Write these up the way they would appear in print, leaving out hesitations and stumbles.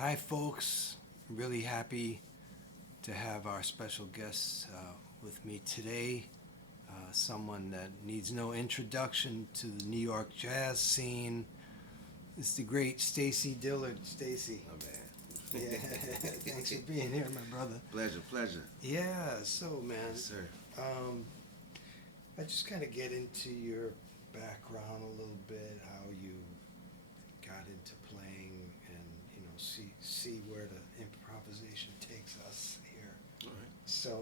Hi, folks. Really happy to have our special guest with me today. Someone that needs no introduction to the New York jazz scene. It's the great Stacy Dillard. Stacy. My man. Yeah, thanks for being here, my brother. Pleasure, pleasure. Yeah, so, man, Yes, sir. um, I just kind of get into your background a little bit, how you got into playing, and see where the improvisation takes us here. All right. So,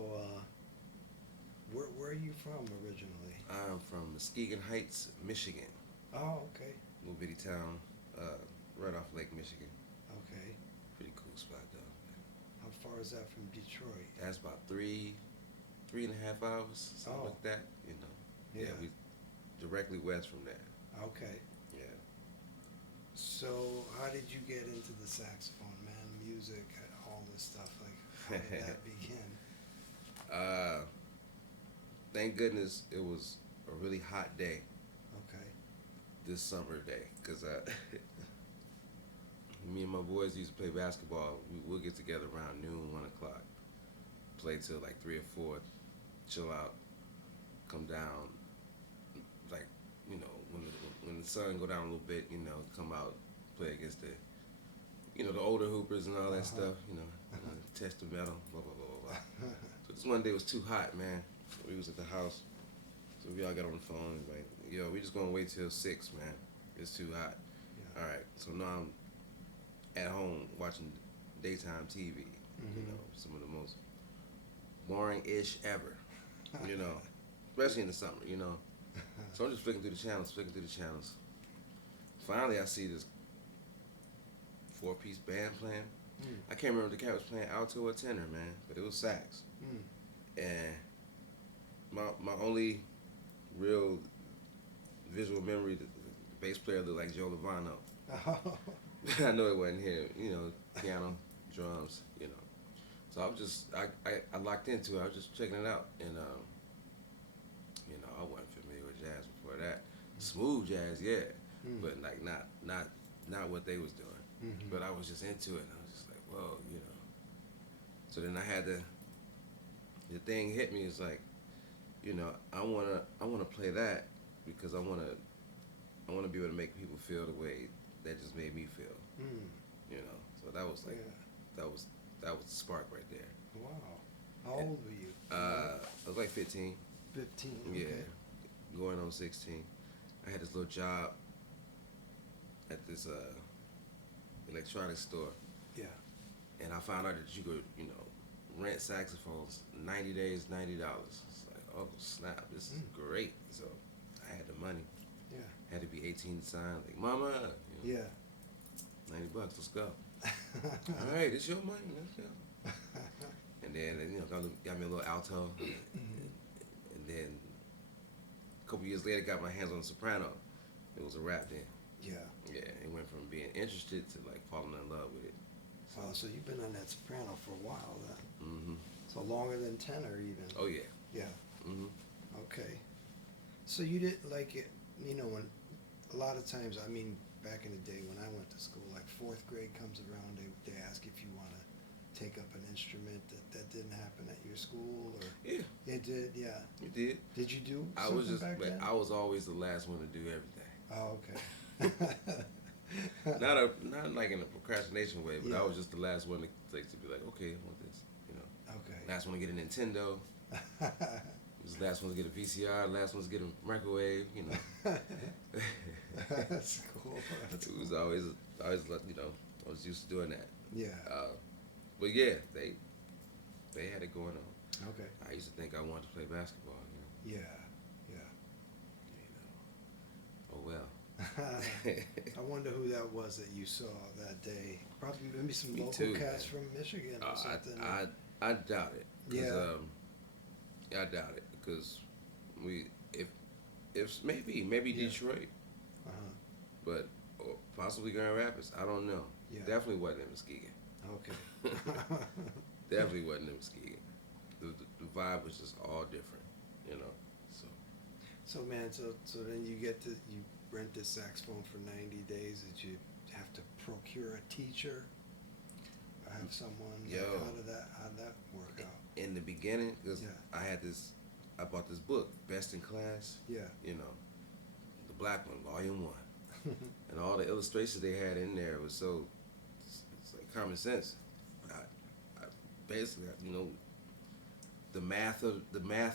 where are you from originally? I'm from Muskegon Heights, Michigan. Oh, okay, Little bitty town, right off Lake Michigan. okay. Pretty cool spot though. How far is that from Detroit? That's about three and a half hours, something Oh. like that. You know. Yeah. We directly west from there. Okay. Yeah. So, how did you get into the saxophone, man? Music, all this stuff. Like, how did that begin? Uh, thank goodness it was a really hot day Okay. this summer day, cause me and my boys used to play basketball. We'll get together around noon, 1 o'clock, play till like 3 or 4, chill out, come down, like when the sun go down a little bit, come out, play against the older hoopers and all that stuff, test the metal, blah blah blah blah blah. So this one day was too hot, man. We was at the house, so we all got on the phone and like, yo, we just gonna wait till 6, man. It's too hot. Yeah. All right, so now I'm at home watching daytime TV. Mhm. Some of the most boring-ish ever. Especially in the summer. So I'm just flicking through the channels. Finally, I see this 4-piece band playing. Mm. I can't remember if the cat was playing alto or tenor, man, but it was sax. Mm. And my only real visual memory, the bass player looked like Joe Lovano. Oh. I know it wasn't him, piano, drums, So I locked into it. I was just checking it out, and I wasn't familiar with jazz before that. Smooth jazz, yeah, Mm. but like not what they was doing. Mhm. But I was just into it, and I was just like, whoa. So then I had the thing hit me. It's like, I wanna play that because I wanna be able to make people feel the way that just made me feel. Mm. So that was like Yeah. that was the spark right there. Wow. How old were you? I was like 15. 15. Yeah, Okay. going on 16. I had this little job at this electronics store, Yeah. and I found out that you could rent saxophones 90 days, $90. It's like, oh snap, this is great. So I had the money. Yeah. Had to be 18 to sign. Like, mama, Yeah. $90, let's go. All right, it's your money, let's go. And then got me a little alto, and then a couple years later got my hands on a soprano. It was a rap then. Yeah. Yeah, it went from being interested to like falling in love with it. Oh, so you've been on that soprano for a while then. Mm-hmm. So longer than tenor even. Oh yeah. Yeah. Mm-hmm. Okay. So you didn't like it, when a lot of times, I mean, back in the day when I went to school, like 4th grade comes around, they ask if you want to take up an instrument. That didn't happen at your school, or Yeah, it did. Yeah. you did. Did you do I something was just, back but then? I was always the last one to do everything. Oh, okay. Not like in a procrastination way, but Yeah. I was just the last one to be like, okay, I want this. Okay. Last one to get a Nintendo. Was the last one to get a VCR. Last one to get a microwave. That's cool. It was always I was used to doing that. Yeah. But yeah, they had it going on. Okay. I used to think I wanted to play basketball. Yeah. Yeah. Oh well. I wonder who that was that you saw that day. Probably maybe some Me local too, cats man. from Michigan or something. I doubt it. 'Cause, Yeah. I doubt it because if maybe Yeah. Detroit, Uh-huh. but or possibly Grand Rapids. I don't know. Yeah. Definitely wasn't in Muskegon. Okay. Definitely wasn't in Muskegon. The vibe was just all different. So So man, so then you rent this saxophone for 90 days. Did you have to procure a teacher? have someone? Yo. Like, how did that work out? In the beginning, because Yeah. I bought this book, Best in Class. Yeah. You know, the black one, Volume 1. And all the illustrations they had in there was so, it's like common sense. I basically, you know, the math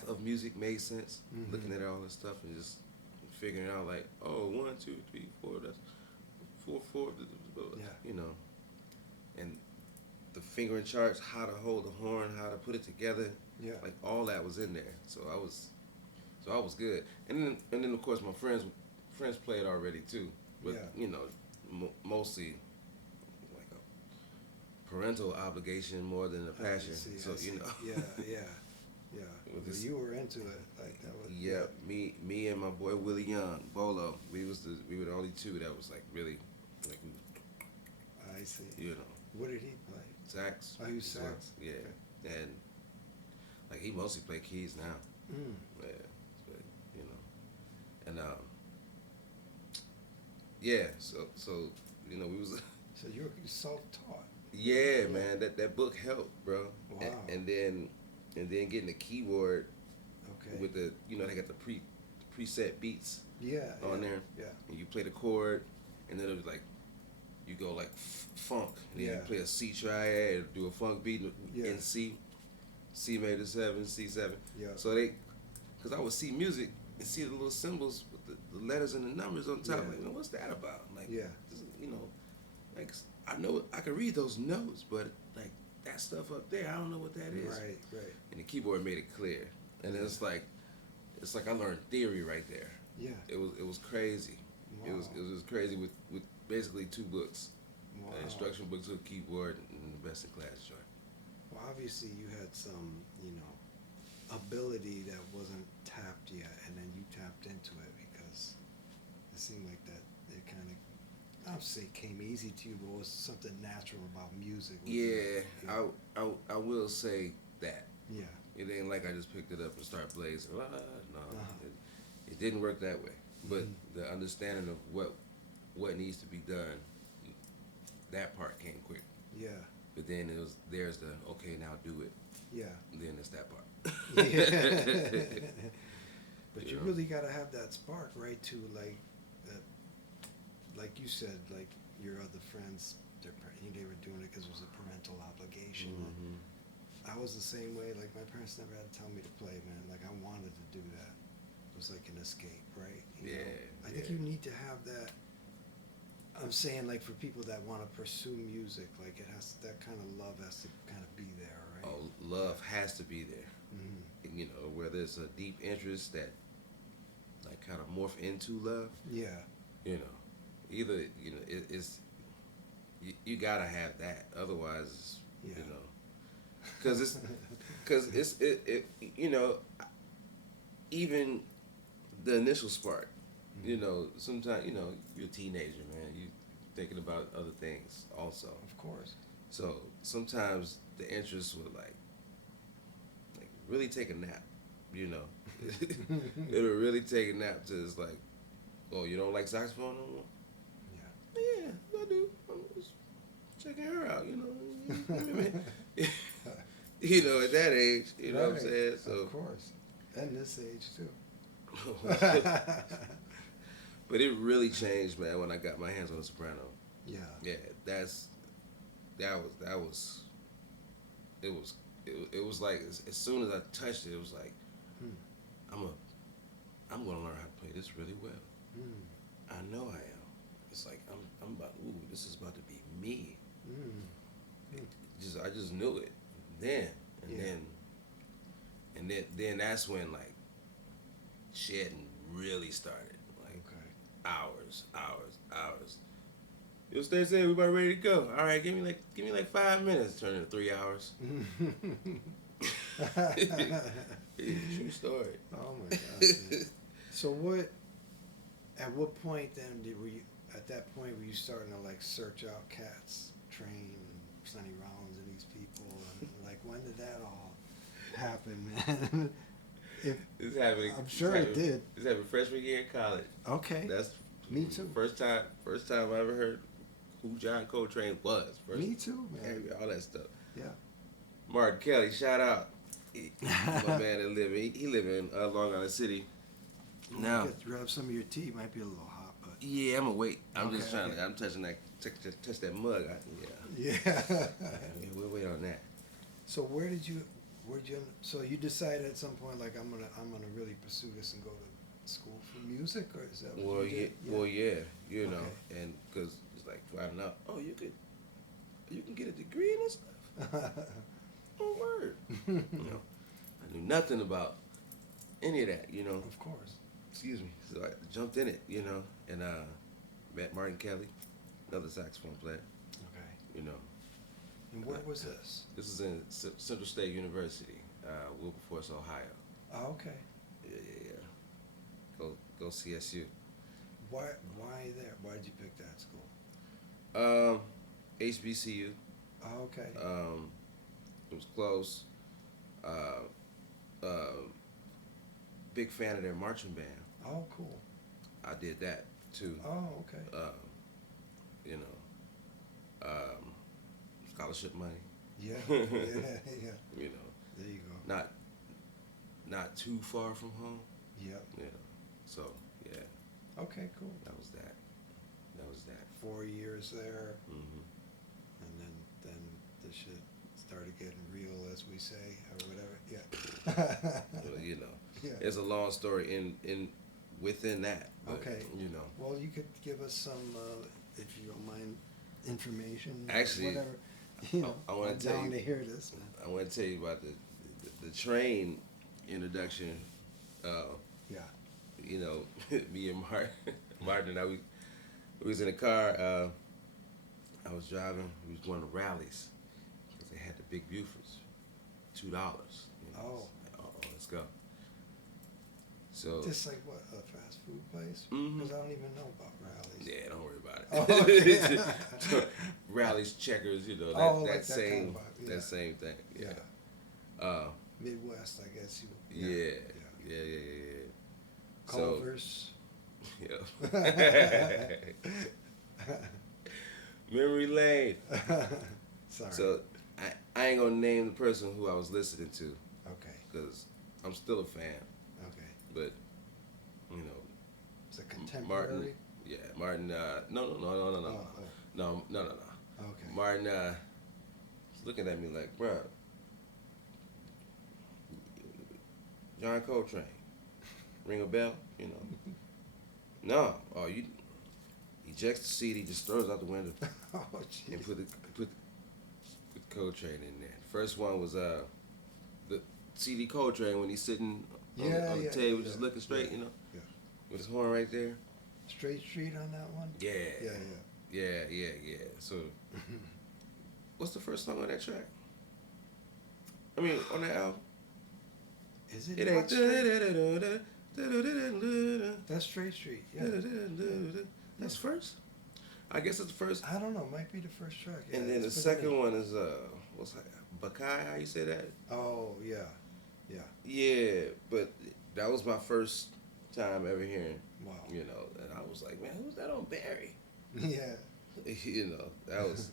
of music made sense. Mhm. Looking at all this stuff and just figuring out like, oh, 1, 2, 3, 4, that's 4, 4, Yeah. you know, and the fingering charts, how to hold the horn, how to put it together, Yeah. like all that was in there. So I was good. And then of course my friends played already too, but Yeah. you know, mostly like a parental obligation more than a passion. I see. You know. Yeah. With this- You were into it, like that was. Yeah, me and my boy Willie Young, Bolo, we were the only two that was like really, like, I see. you know, What did he play? sax. Oh, he was sax? Yeah, and like he mostly play keys now. Mm. Yeah, but, you know, and yeah, so you know we was. So you're self-taught. Yeah, man, that book helped, bro. Wow. And then getting the keyboard Okay. with the, you know, they got the preset beats Yeah. on there. Yeah. And you play the chord, and then it was like, you go like funk, and then Yeah. you play a C triad, do a funk beat Yeah. in C major 7, C7. Yeah. So because I would see music and see the little symbols with the letters and the numbers on top. Yeah. Like, man, what's that about? Like, Yeah. this is, you know, like I know I can read those notes, but like that stuff up there, I don't know what that is. Right. And the keyboard made it clear, and it's like I learned theory right there. Yeah. It was crazy. Wow. It was crazy with basically 2 books, Wow. an instruction book to a keyboard and the Best in Class joint. Well, obviously you had some, ability that wasn't tapped yet, and then you tapped into it because it seemed like that it kind of, I don't say came easy to you, but was something natural about music. Yeah, I will say that. Yeah. It ain't like I just picked it up and started blazing. No, Uh-huh. it didn't work that way. But Mhm. the understanding of what needs to be done, that part came quick. Yeah. But then there's the, okay, now do it. Yeah. And then it's that part. Yeah. But you know? really got to have that spark, right? To like that, like you said, like your other friends, they were doing it because it was a parental obligation. Mhm. I was the same way. Like my parents never had to tell me to play, man. Like I wanted to do that. It was like an escape, right? You know? I think you need to have that. I'm saying, like, for people that want to pursue music, like that kind of love has to kind of be there, right? Oh, love has to be there. Mm-hmm. You know, where there's a deep interest that like kind of morph into love. Yeah. You know, either it's you gotta have that, otherwise, Yeah. you know, because it's you know, even the initial spark. You know, sometimes, you know, you're a teenager, man. You thinking about other things also. Of course. So sometimes the interest would like really take a nap, you know. It would really take a nap to it's like, oh, you don't like saxophone no more? Yeah. Yeah, I do. I'm just checking her out, you know. You know, at that age, you know what I'm saying? So Of course. And this age too. But it really changed, man, when I got my hands on the soprano. Yeah. Yeah, that was it was like as soon as I touched it, it was like I'm gonna learn how to play this really well. I know I am. It's like I'm about, this is about to be me. I just knew it then, and then that's when like shedding really started. Hours. Yo, Stacy, we about ready to go. All right, give me like 5 minutes. Turn into 3 hours. True story. Oh my gosh. So at what point then at that point were you starting to like search out cats, Train, Sonny Rollins and these people, and like when did that all happen, man? This happened. I'm sure it did. This happened freshman year in college. Okay. That's me too. First time I ever heard who John Coltrane was first. Me too, man. All that stuff. Yeah. Martin Kelly, shout out. My man that live he live in Long Island City. Now, grab some of your tea. Might be a little hot, but yeah, I'm gonna wait. I'm just trying okay. to. I'm touching that. Touch that mug. yeah. We'll wait on that. So where'd you? So you decided at some point, like I'm gonna really pursue this and go to school for music, or is that what Well, you yeah, did? well, yeah, you know, Okay. and because it's like finding out. Oh, you can get a degree in this stuff. Oh, word. You know, I knew nothing about any of that. You know. Of course. Excuse me. So I jumped in it. You know, and met Martin Kelly, another saxophone player. Okay. You know. And where was this? This is in Central State University, Wilberforce, Ohio. Oh, okay. Yeah. Go CSU. Why there? Why did you pick that school? HBCU. Oh, okay. It was close. Big fan of their marching band. Oh, cool. I did that too. Oh, okay. You know, scholarship money. Yeah, yeah. You know, There you go. not too far from home. Yep. You know, so yeah, Okay, cool. that was that. 4 years there, Mm-hmm. and then the shit started getting real, as we say, or whatever. Yeah. Well, you know, Yeah. it's a long story in within that. But, Okay. You know, Well, you could give us some, if you don't mind, information. Actually, whatever. You know, I wanna I'm tell down you- to hear this, man. I want to tell you about the train introduction. Yeah. You know, me and Martin and I, we was in the car. I was driving. We was going to rallies because they had the big Bufords, $2. You know, Oh. Let's go. So Just like what, a fast food place? Mhm. Because I don't even know about rallies. yeah, don't worry about Oh, it. okay. Rallies, checkers, you know, that, Oh, that like that same kind of vibe, yeah. that same thing. Yeah. Uh, Midwest, I guess. yeah. Culver's. So, memory lane. Sorry. So I ain't gonna name the person who I was listening to Okay. because I'm still a fan, Okay. but you know, It's a contemporary. Martin. No. Oh, No. okay. Martin was looking at me like, bruh, John Coltrane, ring a bell? You know. No. Oh, you ejects the CD, just throws it out the window, Oh, and jeez. put Coltrane in there. The first one was the CD Coltrane when he's sitting on the table, just looking straight, you know, Yeah. with his horn right there. Straight Street on that one? Yeah. Yeah. So, what's the first song on that track? I mean, on that album. Is it? It ain't. What Street? That's Straight Street, yeah. That's first. I guess it's the first. I don't know, might be the first track. Yeah, And then the let's put it second in. one is what's that? Bakai? How you say that? Oh, yeah. Yeah, but that was my first time ever hearing. Wow. You know, and I was like, man, who's that on Barry? Yeah. You know, that was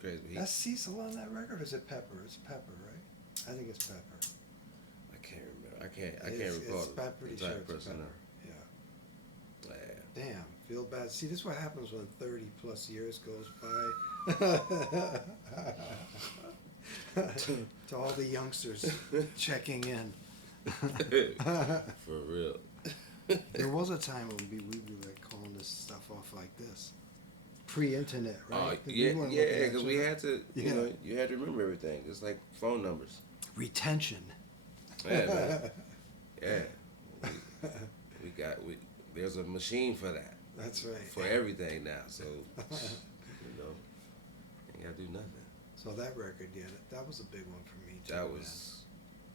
crazy. That's Cecil on that record, or is it Pepper? It's Pepper, right? I think it's Pepper. I can't remember. I can't It's- recall it's the pretty entire sure it's personnel. Pepper. Yeah. Yeah. Damn, feel bad. See, this is what happens when 30 plus years goes by. To all the youngsters checking in. For real. There was a time when we'd be like calling this stuff off like this. Pre-internet, right? Yeah, because we had to, you Yeah. know, you had to remember everything. It's like phone numbers. Retention. Yeah, man. Yeah. There's a machine for that. That's right. For everything now. So, you know, ain't got to do nothing. So that record, yeah, that was a big one for me too. That man. was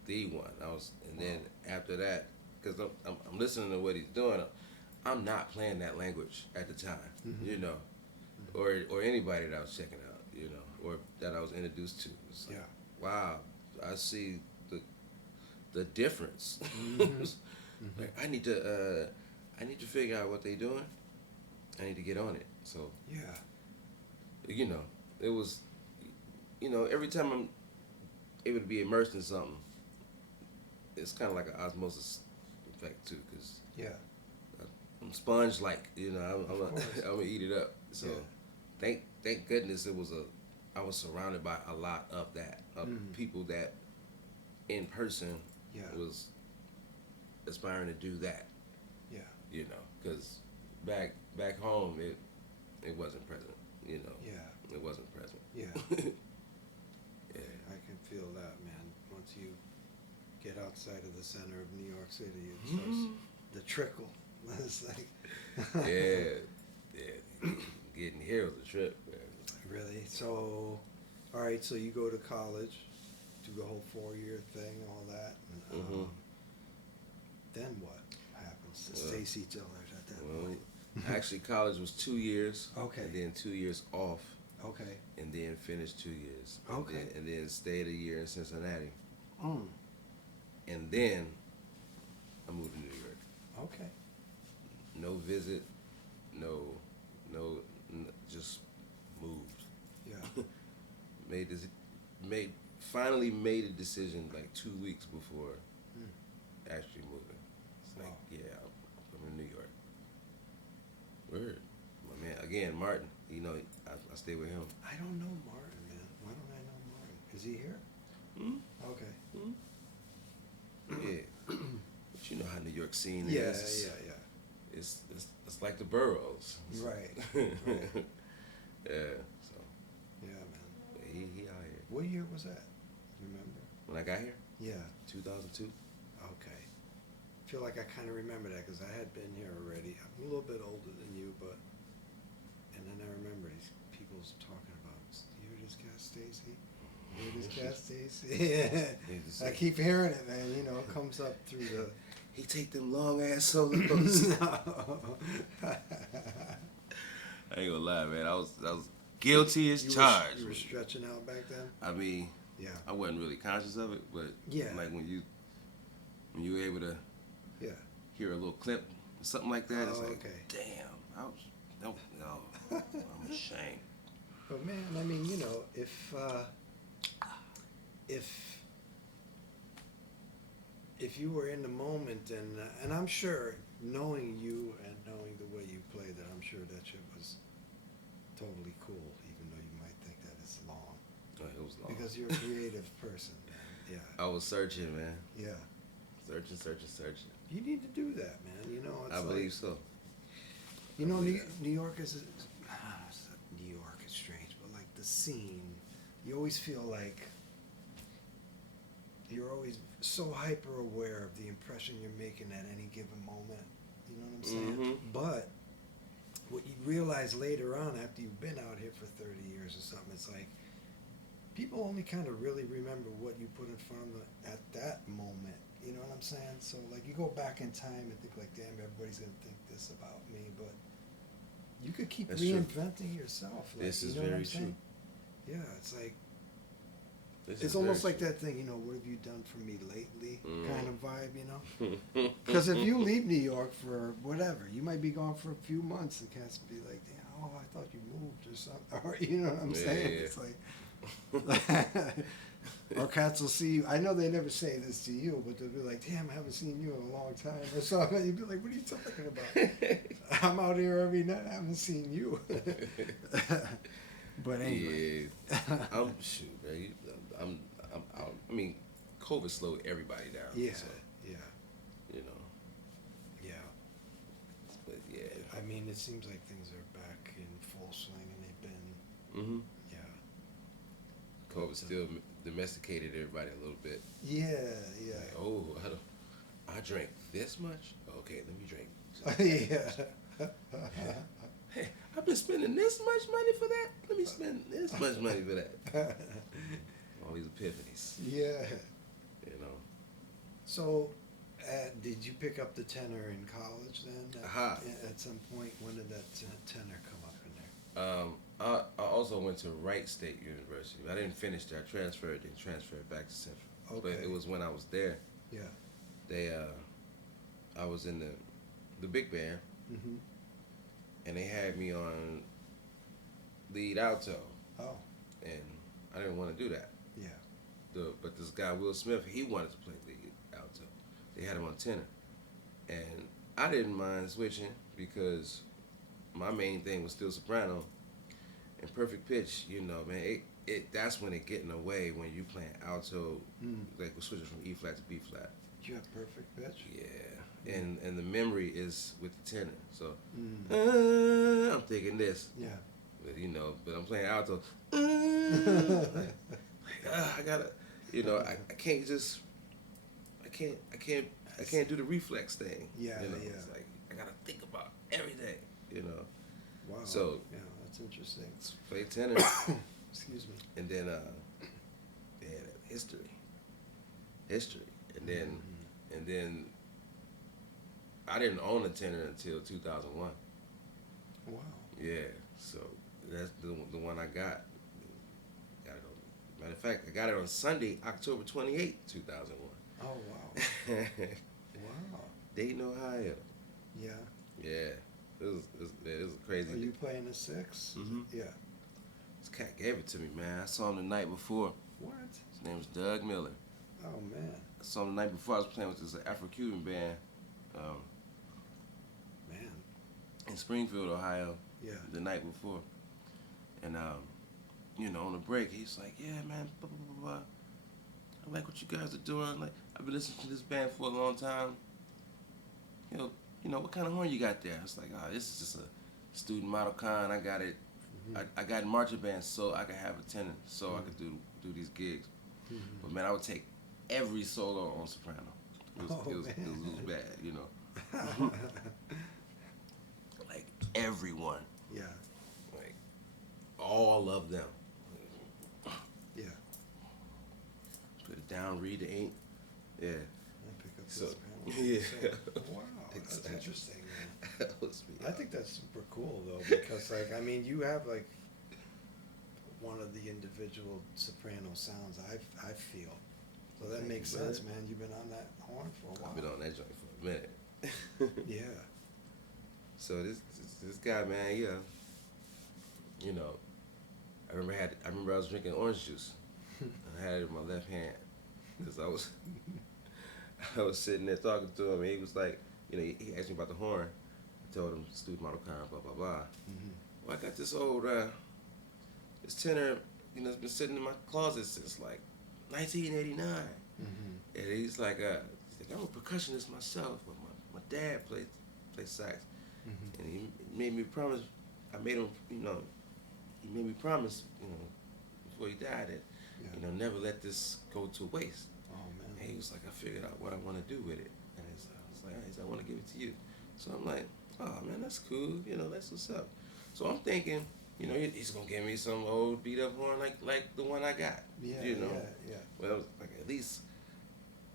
the one. And then after that, because I'm listening to what he's doing, I'm not playing that language at the time, you know, or anybody that I was checking out, you know, or that I was introduced to. It's like, wow, I see the difference. Like I need to figure out what they're doing. I need to get on it. So Yeah. you know, it was, every time I'm able to be immersed in something, it's kind of like an osmosis effect too, because Yeah. I'm sponge like, course. I'm gonna eat it up. So Yeah. thank goodness I was surrounded by a lot of that, of people that in person Yeah. was aspiring to do that. Yeah. Because back home it wasn't present. Yeah. It wasn't present. Yeah. Yeah. I can feel that, man. Once you get outside of the center of New York City, it starts the trickle. It's like yeah. Getting here was a trip, man. really. So, all right. So you go to college, do the whole 4-year thing, all that. And, then what happens to Stacy Dillard at that point? Actually, college was 2 years. Okay. And then 2 years off. Okay. And then finished 2 years. Okay. And then stayed a year in Cincinnati. Mm. And then I moved to New York. Okay. No visit, just moved. Yeah. Finally made a decision like 2 weeks before actually moving. It's like, Wow. yeah, I'm in New York. Word. My man, again, Martin, I stay with him. I don't know Martin, man. Why don't I know Martin? Is he here? Okay. Yeah. But you know how New York scene Yeah, is. yeah. It's like the boroughs. Right. Yeah. So Yeah, man. he out here. What year was that? Remember? When I got here, Yeah. 2002. Okay. I feel like I kind of remember that because I had been here already. I'm a little bit older than you, but and then I remember these people's talking about, you hear this cat Stacy? You hear this cat Stacy? Yeah. I keep hearing it, man. It comes up through the. He take them long ass solos. I ain't gonna lie, man. I was guilty as charged. You were stretching out back then? I mean, Yeah. I wasn't really conscious of it, but Yeah. like when you were able to hear a little clip, something like that, it's like, okay. damn, no, I'm ashamed. But man, I mean, if you were in the moment and I'm sure knowing you and knowing the way you play that, I'm sure that shit was totally cool, even though you might think that it's long. Oh, it was long. Because you're a creative person, man. Yeah. I was searching, man. Yeah. Searching. You need to do that, man. It's I believe so. New York is New York is strange, but like the scene, you always feel like you're always so hyper aware of the impression you're making at any given moment. You know what I'm saying? But what you realize later on, after you've been out here for 30 years or something, it's like people only kind of really remember what you put in front of them at that moment. You know what I'm saying? So like you go back in time and think like, damn, everybody's gonna think this about me, but you could keep That's true. reinventing yourself. Like, This is you know very what I'm saying? true. Yeah, it's like This it's is almost very like that thing, what have you done for me lately kind of vibe, true. Because if you leave New York for whatever, you might be gone for a few months and cats be like, damn, I thought you moved or something. Or, you know what I'm saying? Yeah. It's like, or cats will see you. I know they never say this to you, but they'll be like, damn, I haven't seen you in a long time or something. You'd be like, what are you talking about? I'm out here every night. I haven't seen you. But anyway. Yeah, shoot, man. I'm out. I mean, COVID slowed everybody down. Yeah, so, yeah, yeah. But yeah. I mean, it seems like things are back in full swing, and they've been, yeah. COVID still domesticated everybody a little bit. Yeah, yeah. Like, I drank this much. Okay, let me drink. Yeah. Hey, I've been spending this much money for that. Let me spend this much money for that. All these epiphanies. Yeah. So, did you pick up the tenor in college then? At some point, when did that tenor come up in there? I also went to Wright State University. I didn't finish there. I transferred back to Central. Okay. But it was when I was there. Yeah. I was in the big band, Mm-hmm. and they had me on lead alto, Oh, and I didn't want to do that. yeah. But this guy Will Smith, he wanted to play lead alto. They had him on tenor, and I didn't mind switching because my main thing was still soprano and perfect pitch. You know, man, it that's when it getting away when you playing alto, like we're switching from E flat to B flat. You have perfect pitch. Yeah, and the memory is with the tenor. So I'm thinking this, Yeah. but you know, but I'm playing alto. I gotta, you know, I can't just, I can't do the reflex thing. Yeah, you know? yeah. It's like I gotta think about everything, you know. Wow. So yeah, that's interesting. play tenor, Excuse me. and then yeah, history, and then I didn't own a tenor until 2001. Wow. Yeah, so that's the one I got. Got it on. Matter of fact, I got it on Sunday, October 28th, 2001. Oh wow. Wow. Dayton, Ohio. Yeah. Yeah, it was crazy. Are you playing a six? Mhm. Yeah. This cat gave it to me, man. I saw him the night before. What? His name was Doug Miller. Oh man. I saw him the night before. I was playing with this Afro-Cuban band Man. in Springfield, Ohio. Yeah. The night before, and you know, on the break, he's like, "Yeah, man, blah, blah, blah, blah. I like what you guys are doing. Like, I've been listening to this band for a long time. You know, what kind of horn you got there?" It's like, "Oh, this is just a student model kind. I got it. I got in marching band so I could have a tenor, so I could do these gigs. But man, I would take every solo on soprano. It was bad, you know. Like everyone, Yeah. like all of them. Yeah. Put it down, read the ink. Yeah. I pick up So, this panel. yeah. So, wow. That's Exactly. interesting, man. That was me. I think that's super cool though, because like I mean, you have like one of the individual soprano sounds I feel. So that Thank makes you, man. sense, man. You've been on that horn for a while. I've been on that joint for a minute. Yeah. So this guy, man, yeah. You know, I remember I was drinking orange juice. I had it in my left hand because I was sitting there talking to him, and he was like, you know, he asked me about the horn. I told him student model kind, blah blah blah. Well, I got this old this tenor, you know, it's been sitting in my closet since like 1989. And he's like, I'm a percussionist myself, but my dad played sax, and he made me promise. I made him, you know, he made me promise, you know, before he died that, you know, never let this go to waste. Oh man. And he was like, I figured out what I want to do with it, and I was like, I want to give it to you. So I'm like, oh man, that's cool, you know, that's what's up. So I'm thinking, you know, he's gonna give me some old beat up horn like the one I got. Yeah. You know. Yeah. Well, I was like, at least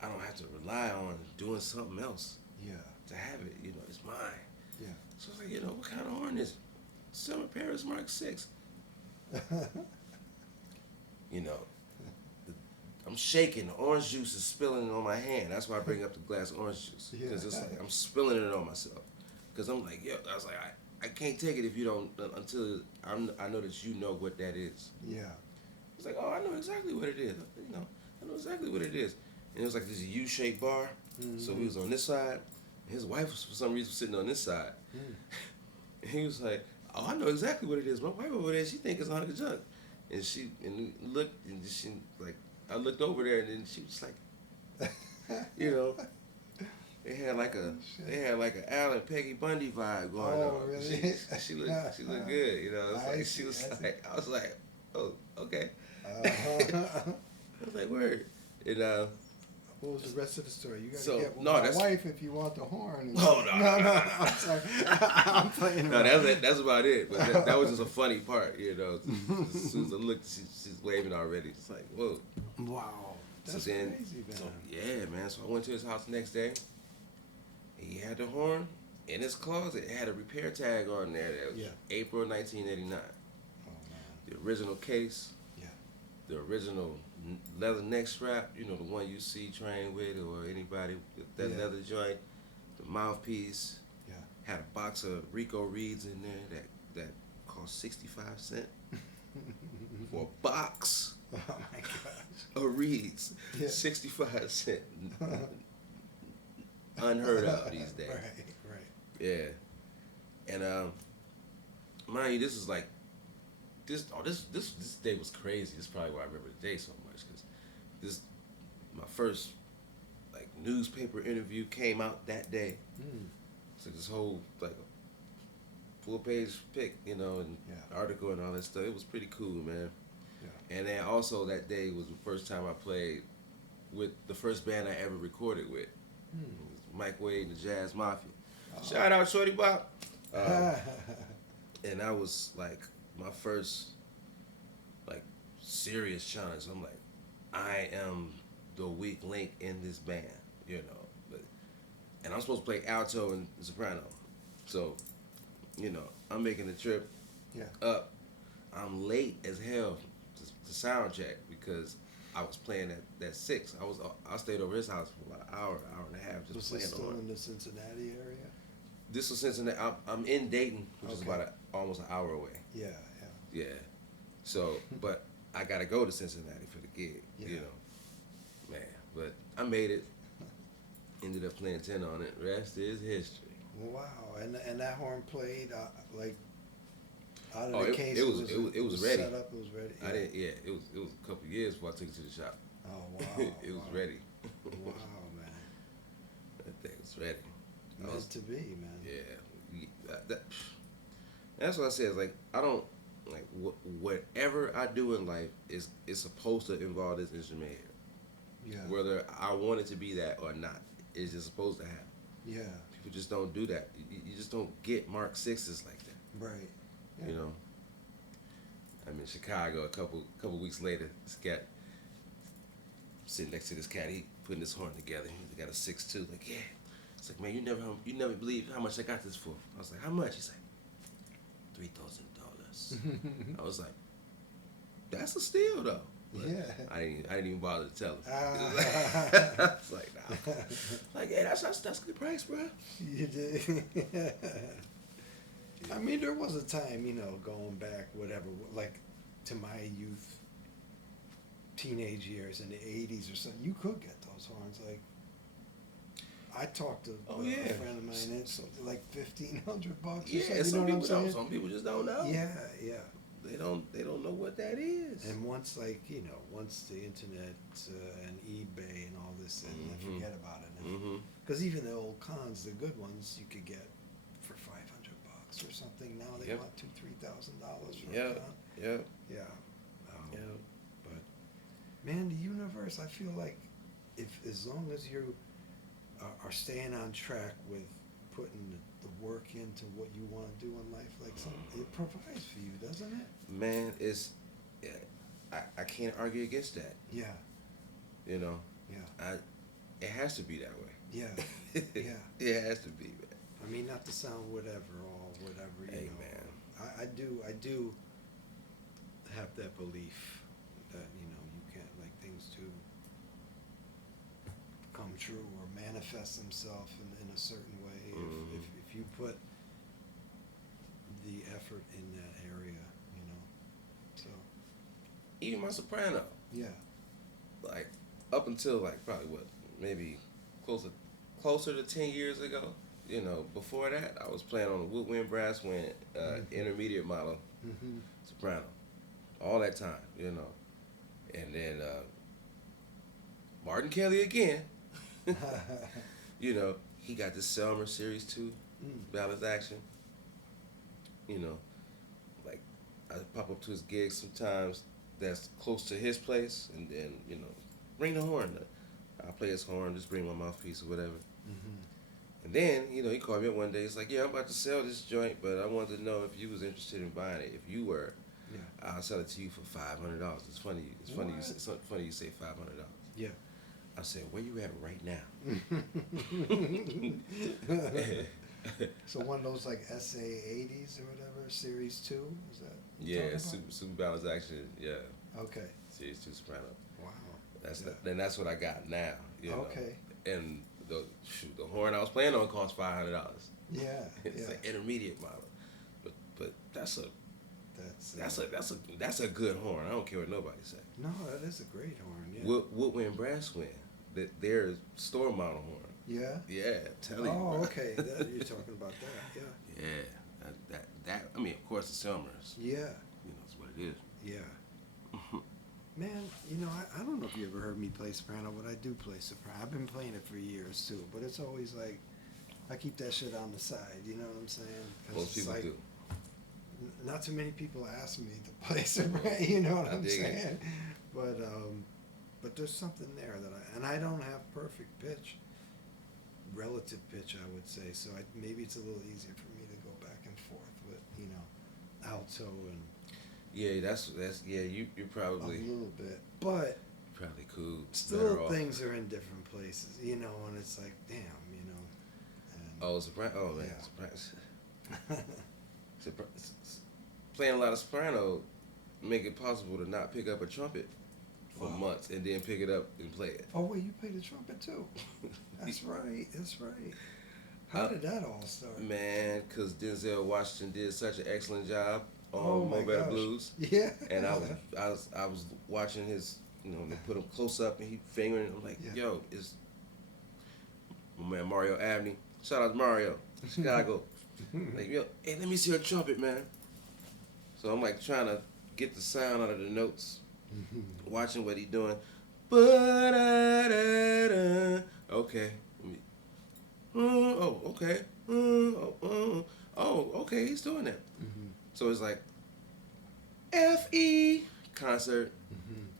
I don't have to rely on doing something else Yeah. to have it. You know, it's mine. Yeah. So I was like, you know, what kind of horn is it? Summer Paris Mark 6. You know, I'm shaking. The orange juice is spilling on my hand. That's why I bring up the glass of orange juice. Because it's like I'm spilling it on myself. Because I'm like, yo, I was like, I can't take it if you don't, until I know that you know what that is. Yeah. It's like, oh, I know exactly what it is. You know, I know exactly what it is. And it was like this U-shaped bar. So we was on this side. And his wife was, for some reason, sitting on this side. And he was like, oh, I know exactly what it is. My wife over there, she think it's a hunk of junk. And looked, and she, like, I looked over there, and then she was like, you know, they had like an Al and Peggy Bundy vibe going on. Oh, really? She looked good, you know. It's like, she was like, I was like, oh, okay. I was like, word. And what was the rest of the story? You gotta So, get with no, my that's- wife if you want the horn. Oh, no. I'm sorry. I'm playing no, around. that's about it. But that was just a funny part, you know. As soon as I looked, she's waving already. It's like, whoa. Wow. That's So then, crazy, man. so, yeah, man. So I went to his house the next day. He had the horn in his closet. It had a repair tag on there. That was April 1989. Oh man. The original case. Yeah. The original leather neck strap. You know, the one you see Train with or anybody with that leather joint. The mouthpiece. Yeah. Had a box of Rico Reeds in there that cost 65 cents. for a box Oh my gosh. of reeds, Yeah. 65 cents. Unheard of these days. Right. Yeah. And mind you, this is like this day was crazy. This is probably why I remember the day so much, because this my first like newspaper interview came out that day. Mm. So this whole like full page pic, and Yeah. article and all that stuff. It was pretty cool, man. Yeah. And then also that day was the first time I played with the first band I ever recorded with. Mm. It was Mike Wade and the Jazz Mafia. Oh. Shout out Shorty Bob. And that was like my first like serious challenge. I'm like, I am the weak link in this band, and I'm supposed to play alto and soprano. So, I'm making the trip Yeah. up. I'm late as hell to sound check because I was playing that 6. I stayed over his house for about an hour and a half just Was playing this still on. in the Cincinnati area? This was Cincinnati. I'm in Dayton, which is Okay. about almost an hour away. Yeah. Yeah. So, but I gotta go to Cincinnati for the gig. Yeah. Man. But I made it. Ended up playing 10 on it. Rest is history. Wow. And that horn played like out of Oh, the case. it was ready. Set up. It was ready. I didn't. Yeah. It was a couple of years before I took it to the shop. Oh wow. It was wow. ready. Wow, man. That thing was ready. Meant to be, man. Yeah. That's what I said. It's like I don't like whatever I do in life is supposed to involve this instrument here. Yeah. Whether I want it to be that or not, it's just supposed to happen. Yeah. People just don't do that. You just don't get Mark 6s like that. Right. Yeah. I'm in Chicago a couple weeks later. This cat sitting next to this cat. He putting his horn together. He got a 6.2. Like, yeah. It's like, man, you never believe how much I got this for. I was like, how much? He's like, $3,000. I was like, that's a steal though. But Yeah. I didn't even bother to tell him. Ah. I was like, nah. Like, hey, that's a good price, bro. You did. I mean, there was a time, going back, whatever, like to my youth, teenage years in the 80s or something, you could get those horns. Like, I talked to a friend of mine, it's like $1,500 or Yeah, something. some people what I'm don't. Some people just don't know. Yeah. They don't know what that is. And once the internet and eBay and all this, and I forget about it. Mm-hmm. Because even the old cons, the good ones, you could get for $500 or something. Now they want $2,000-$3,000 for a con. Yeah. Yeah. But man, the universe, I feel like as long as you are staying on track with putting the work into what you want to do in life, like it provides for you, doesn't it? Man, I can't argue against that. Yeah. Yeah. It has to be that way. Yeah. Yeah. It has to be, man. I mean, not to sound whatever, Hey, know. man. I do have that belief that, you can't, like, things do come true or manifest themselves in a certain way if you put the effort in that area, so. Even my soprano, Yeah. like, up until, like, probably maybe closer to 10 years ago, before that, I was playing on a woodwind brass wind, intermediate model soprano, all that time, and then Martin Kelly again, he got this Selmer Series 2 balance action, like I pop up to his gigs sometimes that's close to his place, and then bring the horn. I'll play his horn, just bring my mouthpiece or whatever. And then, he called me up one day. He's like, yeah, I'm about to sell this joint, but I wanted to know if you was interested in buying it. If you were, I'll sell it to you for $500. It's funny. It's funny you say $500. Yeah. I said, where you at right now? So one of those like SA80s or whatever, Series 2, is that? Yeah, super balance action. Yeah. Okay. Series 2 soprano. Wow. That's what I got now. Okay. And the horn I was playing on cost $500. Yeah. It's an intermediate model, but that's That's a good horn. I don't care what nobody say. No, that is a great horn. Yeah. Woodwind Brasswind. Their store model horn. Yeah. Yeah, tell you. Oh, bro. okay. You're talking about that. Yeah. Yeah, that. I mean, of course, the Selmers. Yeah. That's what it is. Yeah. Man, I don't know if you ever heard me play soprano, but I do play soprano. I've been playing it for years too, but it's always like I keep that shit on the side. You know what I'm saying? 'Cause Most people do. Not too many people ask me to play soprano. You know what I'm saying? But there's something there and I don't have perfect pitch, relative pitch, I would say. So maybe it's a little easier for me to go back and forth with alto and. Yeah, that's you're probably A little bit, but probably cool. still things are in different places, and it's like, damn, and, soprano. Oh man, yeah. soprano. Playing a lot of soprano make it possible to not pick up a trumpet for months and then pick it up and play it. Oh wait, you play the trumpet too? That's right. How did that all start? Man, because Denzel Washington did such an excellent job on Oh my Mo Better gosh. Blues. Yeah. And I was watching his, they put him close up and he fingering. I'm like, Yeah. yo, it's my man Mario Abney. Shout out to Mario, Chicago. Like, yo, hey, let me see your trumpet, man. So I'm like trying to get the sound out of the notes, watching what he doing. Okay. Oh, okay. Oh, okay. He's doing that. Mm-hmm. So it's like F-E concert,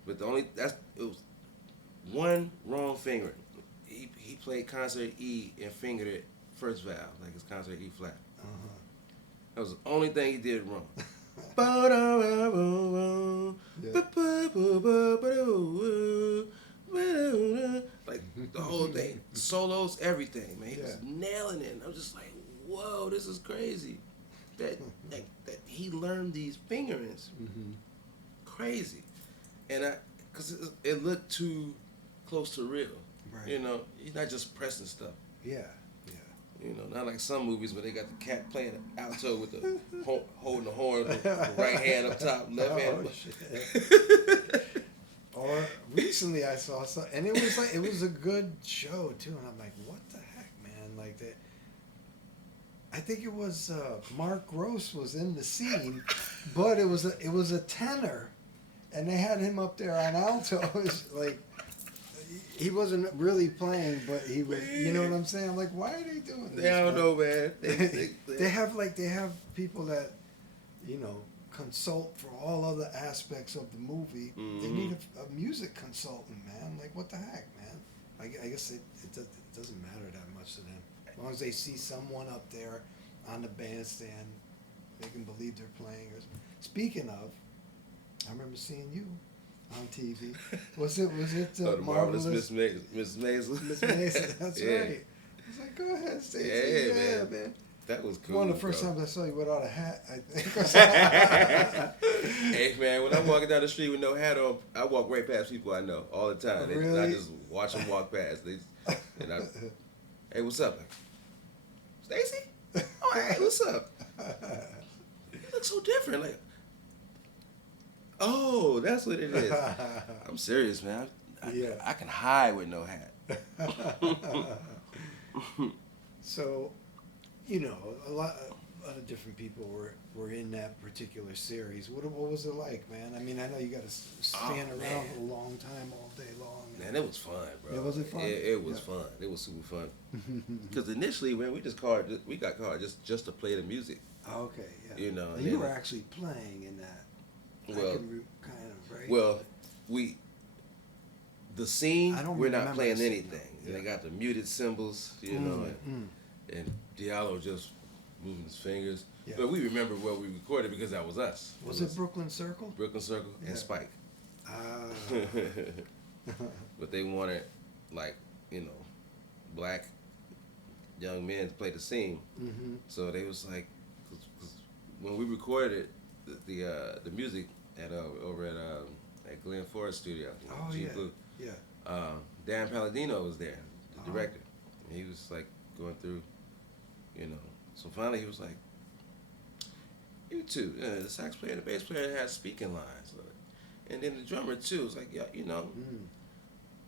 but it was one wrong finger. He played concert E and fingered it first valve, like his concert E flat. That was the only thing he did wrong. Like the whole thing, solos, everything, man. He was nailing it. And I'm just like, whoa, this is crazy. That he learned these fingerings, crazy, and because it looked too close to real. Right. He's not just pressing stuff. Yeah. Not like some movies where they got the cat playing alto with the holding the horn, with the right hand up top, left hand. Shit. Or recently I saw something, and it was a good show too, and I'm like, what the heck, man? Like that. I think it was Mark Gross was in the scene, but it was a tenor, and they had him up there on alto. It was like he wasn't really playing, but he was. You know what I'm saying? I'm like, why are they doing this? I don't know, man. They have people that consult for all other aspects of the movie. They need a music consultant, man. Like, what the heck, man? I guess it doesn't matter that much to them. As long as they see someone up there on the bandstand, they can believe they're playing. Speaking of, I remember seeing you on TV. Was it the Marvelous Marvelous Miss Maisel? Miss Mason? That's Yeah. right. I was like, go ahead, Stacy. Yeah, man. That was cool. One of the first times I saw you without a hat, I think. Hey, man, when I'm walking down the street with no hat on, I walk right past people I know all the time. Really? I just watch them walk past. Hey, what's up? Stacy? Oh, hey, what's up? You look so different. Like, oh, that's what it is. I'm serious, man. I can hide with no hat. So, a lot of different people were in that particular series. What was it like, man? I mean, I know you got to stand around for a long time, all day long. Man, it was fun, bro. Yeah, was it fun? It was fun. It was super fun. Because initially, man, we got called just to play the music. Okay, yeah. And you were actually playing in that. Well, kind of, right? Well, the scene, we're not remember playing the scene, anything. no. They got the muted cymbals, and Diallo just moving his fingers. Yeah. But we remember where we recorded because that was us. Was it Brooklyn Circle? Brooklyn Circle Yeah. and Spike. Ah. But they wanted, black young men to play the scene. Mm-hmm. So they was like, cause when we recorded the music over at Glen Forest Studio, Oh, G yeah. Blue, Yeah. Dan Palladino was there, the Oh. director. And he was like going through, So finally he was like, You too. The sax player and the bass player had speaking lines. And then the drummer too. It's like, yeah,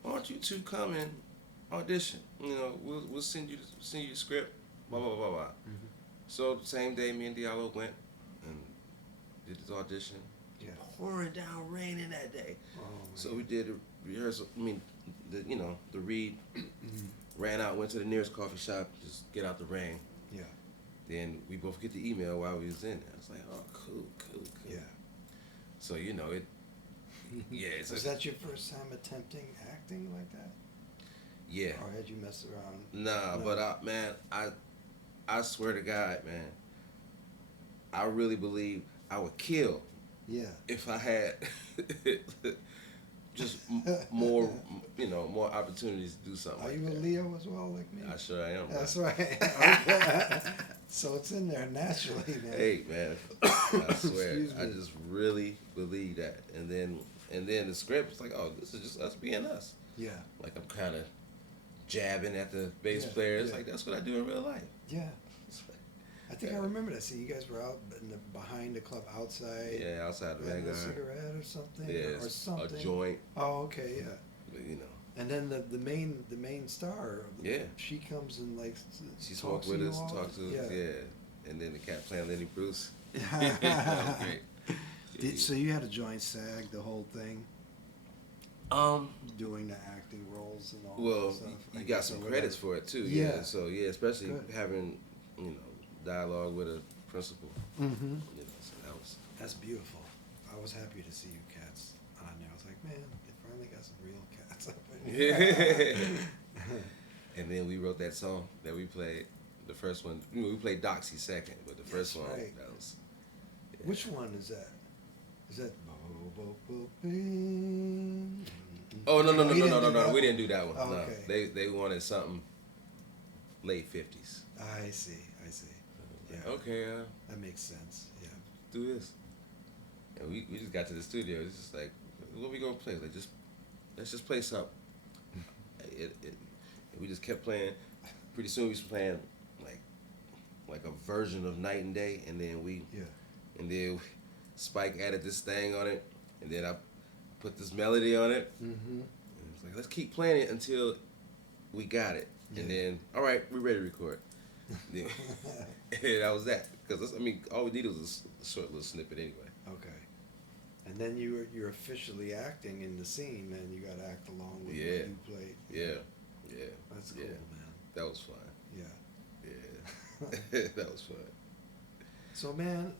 why don't you two come and audition? We'll send you the script. Blah blah blah blah. Mm-hmm. So the same day, me and Diallo went and did this audition. Yeah. Pouring down raining that day. Oh, so we did a rehearsal. The read. Ran out, went to the nearest coffee shop, just get out the rain. Yeah. Then we both get the email while we was in there. It's like, oh, cool. Yeah. So it. Yeah. Was that your first time attempting acting like that? Yeah. Or had you messed around? Nah, no. But I swear to God, man, I really believe I would kill. Yeah. If I had just more, more opportunities to do something. Are like you that. a Leo as well, like me? I sure I am. That's right. Okay. So it's in there naturally, man. Hey, man, I swear, I just really believe that. And then the script is like, oh, this is just us being us. Yeah. Like I'm kind of jabbing at the bass player. It's like that's what I do in real life. Yeah. I think I remember that. See, you guys were out behind the club outside. Yeah, outside the Vanguard. A cigarette or something. Yeah, or something. A joint. Oh, okay, yeah. But, And then the main star. She comes and like. She smoked with us, talked to us. Yeah. And then the cat playing Lenny Bruce. Great. So you had to join SAG the whole thing. Doing the acting roles and all. Well, that stuff. you got some credits for it too. Yeah. So especially having dialogue with a principal. Mm-hmm. So that's beautiful. I was happy to see you cats on there. I was like, man, they finally got some real cats up in here. Yeah. And then we wrote that song that we played. The first one, we played Doxy second, but the first one that was. Yeah. Which one is that? Is that? Oh no! We didn't do that one. Oh, no, okay. They wanted something late 50s. I see. Yeah. Okay. That makes sense. Yeah. Do this. And we just got to the studio. It's just like, what we gonna play? Like let's just play something. We just kept playing. Pretty soon we was playing like a version of Night and Day, and then Spike added this thing on it, and then I put this melody on it. Mm-hmm. And it's like, let's keep playing it until we got it, and then all right, we're ready to record. And that was that, because all we needed was a short little snippet anyway. Okay. And then you're officially acting in the scene, man. You got to act along with what you played. Yeah. That's cool, man. That was fun. Yeah. That was fun. So, man,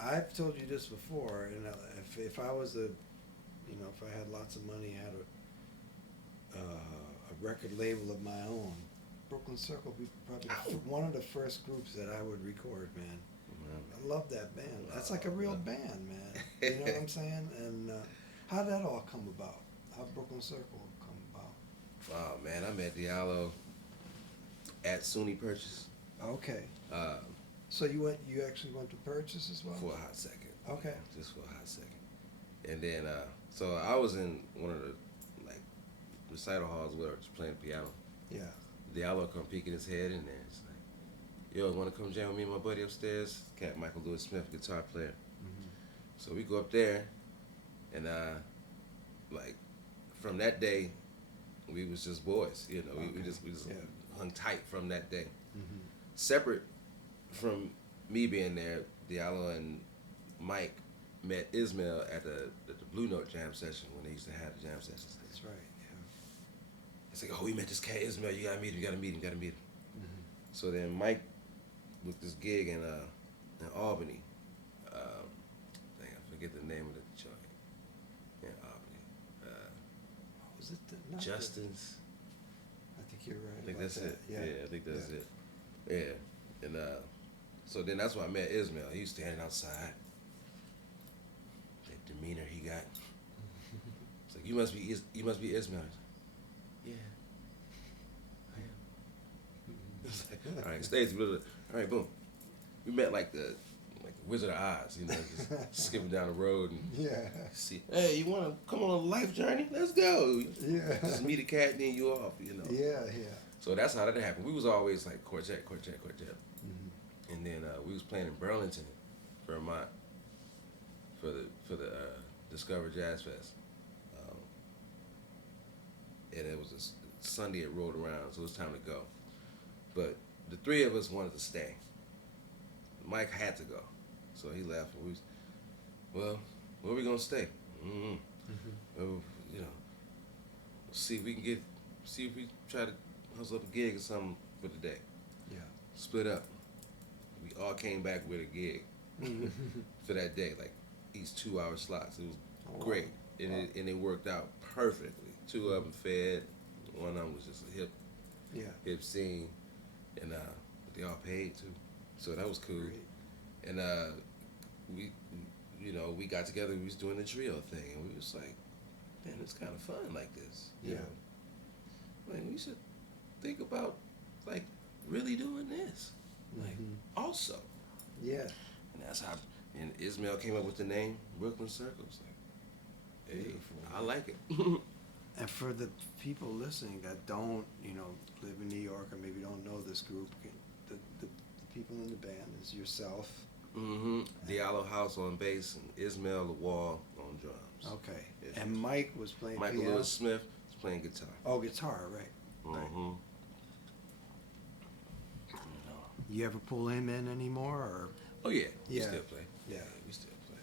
I've told you this before, and if I was if I had lots of money, had a record label of my own, Brooklyn Circle would be probably one of the first groups that I would record, man. I love that band. That's like a real band, man. You know what I'm saying? And how did that all come about? How Brooklyn Circle come about? Wow, man, I met Diallo at SUNY Purchase. Okay. So you actually went to Purchase as well? For a hot second. Okay. Just for a hot second. And then, so I was in one of the recital halls where I was playing piano. Yeah. Diallo come peeking his head in there. It's like, yo, want to come jam with me and my buddy upstairs? Cat Michael Lewis Smith, guitar player. Mm-hmm. So we go up there, and from that day, we was just boys. We just hung tight from that day. Mm-hmm. Separate from me being there, Diallo and Mike met Ismail at the Blue Note jam session when they used to have the jam sessions. That's right. Yeah. It's like, oh, we met this cat Ismail. You gotta meet him. Mm-hmm. So then Mike booked this gig in Albany. I forget the name of the joint in Albany. Was it Justin's? I think you're right. I think that's it. Yeah, I think that's it. Yeah, and so then that's why I met Ismail. He was standing outside. That demeanor he got. It's like, you must be Ismail. Yeah, I am. It's like, all right, Stacy. All right, boom. We met like the Wizard of Oz, just skipping down the road and see. Hey, you want to come on a life journey? Let's go. Yeah. Just meet a cat and then you off. Yeah. So that's how that happened. We was always like quartet. Mm-hmm. And then we was playing in Burlington Vermont, for the Discover Jazz Fest, um, and it was a Sunday. It rolled around, so it was time to go. But the three of us wanted to stay. Mike had to go, so he left. And well, where are we gonna stay? Mm-hmm. Well, you know, see if we try to hustle up a gig or something for the day. Yeah. Split up. We all came back with a gig for that day, like each 2-hour slots. It was great, and it worked out perfectly. Two of them fed, one of them was just a hip scene, and they all paid too, so that was cool. Great. And we got together. We was doing the trio thing, and we was like, man, it's kind of fun like this. You know? Like, we should think about like really doing this, like also. Yeah. And that's how. And Ismail came up with the name Brooklyn Circle. It's like, hey, Beautiful. I like it. And for the people listening that don't, live in New York or maybe don't know this group, the people in the band is yourself. Diallo House on bass and Ismail Lawal on drums. Okay. Yes. And Mike was playing Michael piano. Lewis Smith was playing guitar. Oh, guitar, right. You ever pull him in anymore, or? Oh yeah, we Yeah. still play. Yeah. We still play.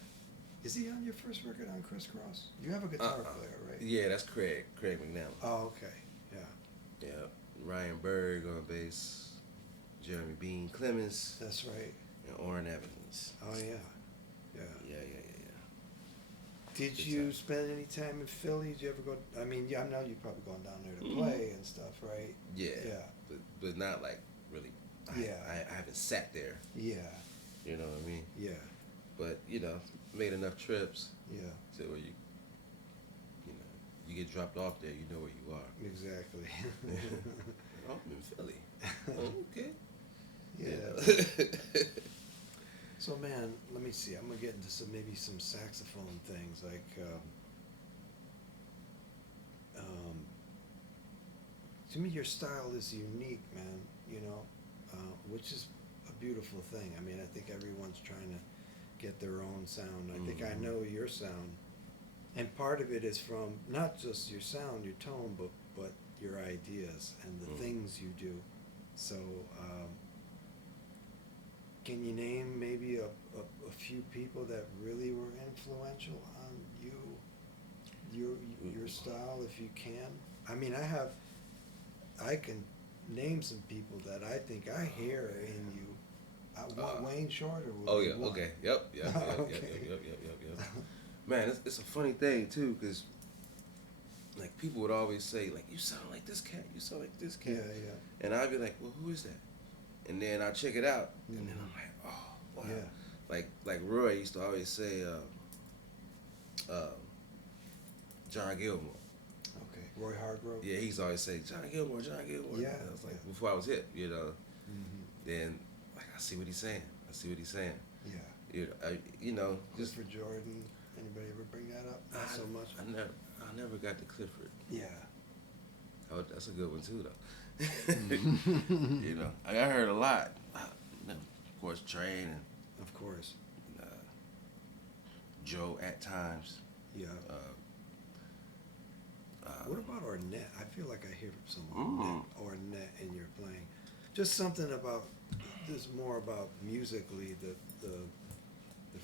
Is he on your first record on Crisscross? You have a guitar player, right? Yeah, that's Craig McNally. Oh, okay. Yeah. Yeah, Ryan Berg on bass, Jeremy Bean Clemens, That's right. and Orrin Evans. Oh, yeah. Yeah. Yeah. Did Good you time. spend any time in Philly? Did you ever go? I mean, yeah, I know you've probably gone down there to play and stuff, right? Yeah. Yeah. But not like really. I haven't sat there. Yeah. You know what I mean? Yeah. But made enough trips Yeah. to where you get dropped off there. You know where you are. Exactly. Oh, I'm in Philly. Oh, okay. Yeah. So, man, let me see. I'm gonna get into maybe some saxophone things. Like, to me, your style is unique, man. Which is a beautiful thing. I mean, I think everyone's trying to get their own sound. I think I know your sound, and part of it is from not just your sound, your tone, but your ideas and the things you do. So. Can you name maybe a few people that really were influential on your style, if you can? I mean, I can name some people that I think I hear in you. Wayne Shorter. Oh yeah. Okay. Yep. Okay. Yep. Man, it's a funny thing too, cause like people would always say like, you sound like this cat. You sound like this cat. Yeah. And I'd be like, well, who is that? And then I check it out, and then I'm like, oh, wow. Yeah. Like Roy used to always say, John Gilmore. Okay. Roy Hargrove. Yeah, he used to always say, John Gilmore. Yeah. I was like, before I was hip, Then, like, I see what he's saying. Yeah. Just Clifford Jordan. Anybody ever bring that up? Not so much. I never got to Clifford. Yeah. Oh, that's a good one too, though. I heard a lot. Of course, Train and Of course. Joe at times. Yeah. What about Ornette? I feel like I hear some Ornette in your playing. Just something about this, more about musically the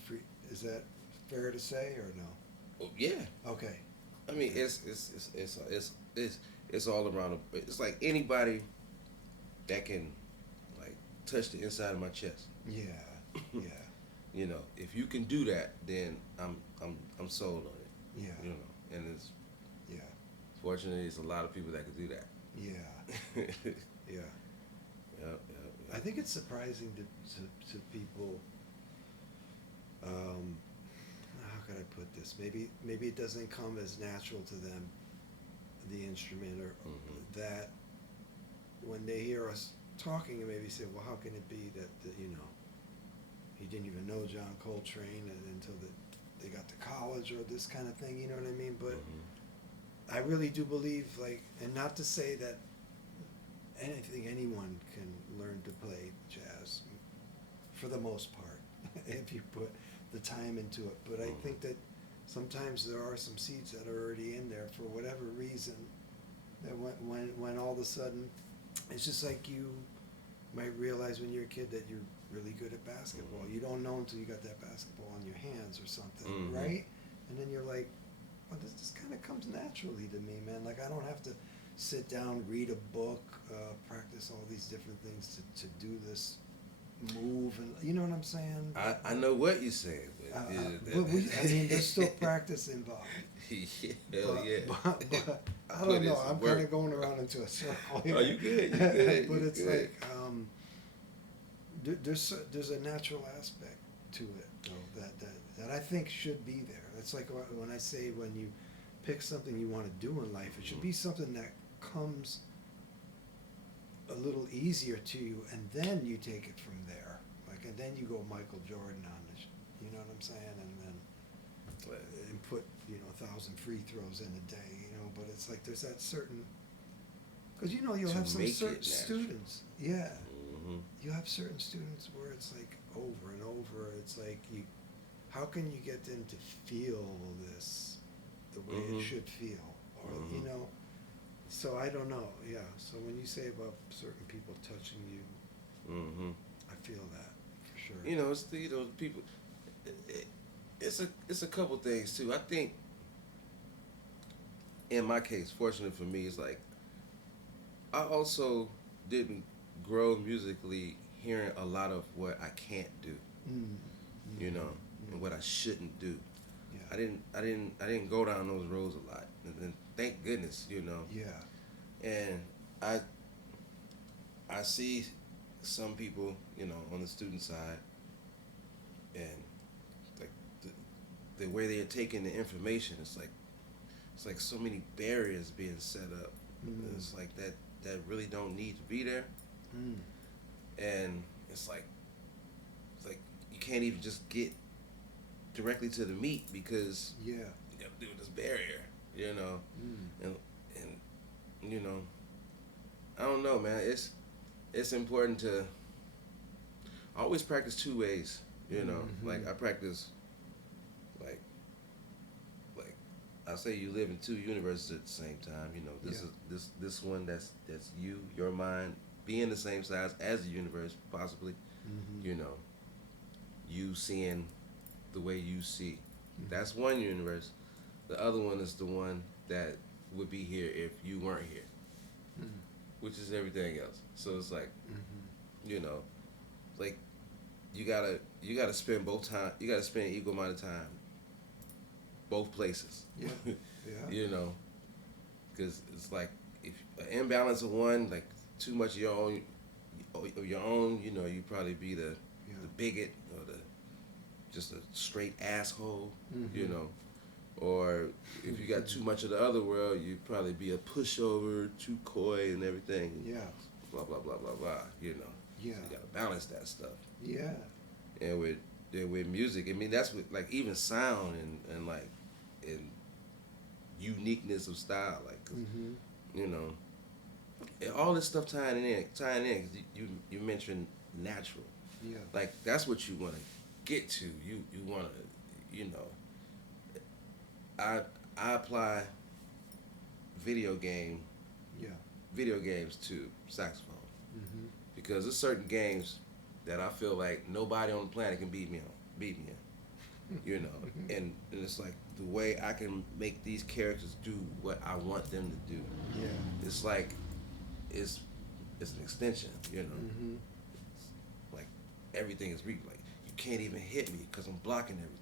free. Is that fair to say or no? Oh, yeah. Okay. I mean, it's all around. It's like anybody that can like touch the inside of my chest. Yeah. If you can do that, then I'm sold on it. Yeah. And it's Yeah. fortunately it's a lot of people that can do that. Yeah. Yeah. Yep. I think it's surprising to people. How could I put this? Maybe it doesn't come as natural to them, the instrument, or that when they hear us talking and maybe say, well, how can it be that he didn't even know John Coltrane until they got to college or this kind of thing, you know what I mean? But I really do believe, like, and not to say that anyone can learn to play jazz for the most part. if you put the time into it. But I think that sometimes there are some seeds that are already in there for whatever reason. That when all of a sudden, it's just like you might realize when you're a kid that you're really good at basketball. You don't know until you got that basketball on your hands or something, right? And then you're like, well, this kind of comes naturally to me, man. Like I don't have to sit down, read a book, practice all these different things to do this move, and you know what I'm saying? I know what you're saying, but I mean, there's still practice involved. Hell yeah. But I don't know. I'm kind of going around into a circle here. Oh, you good? You good? But you it's good. like there's a natural aspect to it, though, that I think should be there. It's like when I say when you pick something you want to do in life, it should be something that comes a little easier to you, and then you take it from there. Like, and then you go Michael Jordan on this, you know what I'm saying? And put 1,000 free throws in a day, But it's like there's that certain, because you'll have some certain students, yeah. You have certain students where it's like over and over. It's like how can you get them to feel this the way it should feel, or So I don't know, yeah. So when you say about certain people touching you, I feel that for sure. It's people. It's a couple things too. I think, in my case, fortunate for me, it's like I also didn't grow musically hearing a lot of what I can't do, and what I shouldn't do. Yeah. I didn't go down those roads a lot, and thank goodness, Yeah. And I see some people, on the student side, and like the way they're taking the information, it's like so many barriers being set up. It's like that really don't need to be there. And it's like you can't even just get directly to the meat because you got to do this barrier, and I don't know, man. It's important to always practice two ways, Like I practice, like I say, you live in two universes at the same time. This one that's you, your mind, being the same size as the universe, possibly. You seeing the way you see. That's one universe. The other one is the one that would be here if you weren't here, which is everything else. So it's like, like you gotta spend both time. You gotta spend equal amount of time both places. Yeah. Yeah. Because it's like if an imbalance of one, like too much of your own, you probably be the bigot or just a straight asshole, or if you got too much of the other world, you'd probably be a pushover, too coy and everything. Yeah. Blah blah blah blah blah. Yeah. So you gotta balance that stuff. Yeah. And with music, I mean that's with like even sound and like and uniqueness of style, like and all this stuff tying in. Cause you mentioned natural. Yeah. Like that's what you want to get to. You want to, I apply video games to saxophone because there's certain games that I feel like nobody on the planet can beat me in. And it's like the way I can make these characters do what I want them to do. Yeah. It's like it's an extension, It's like everything is like you can't even hit me because I'm blocking everything.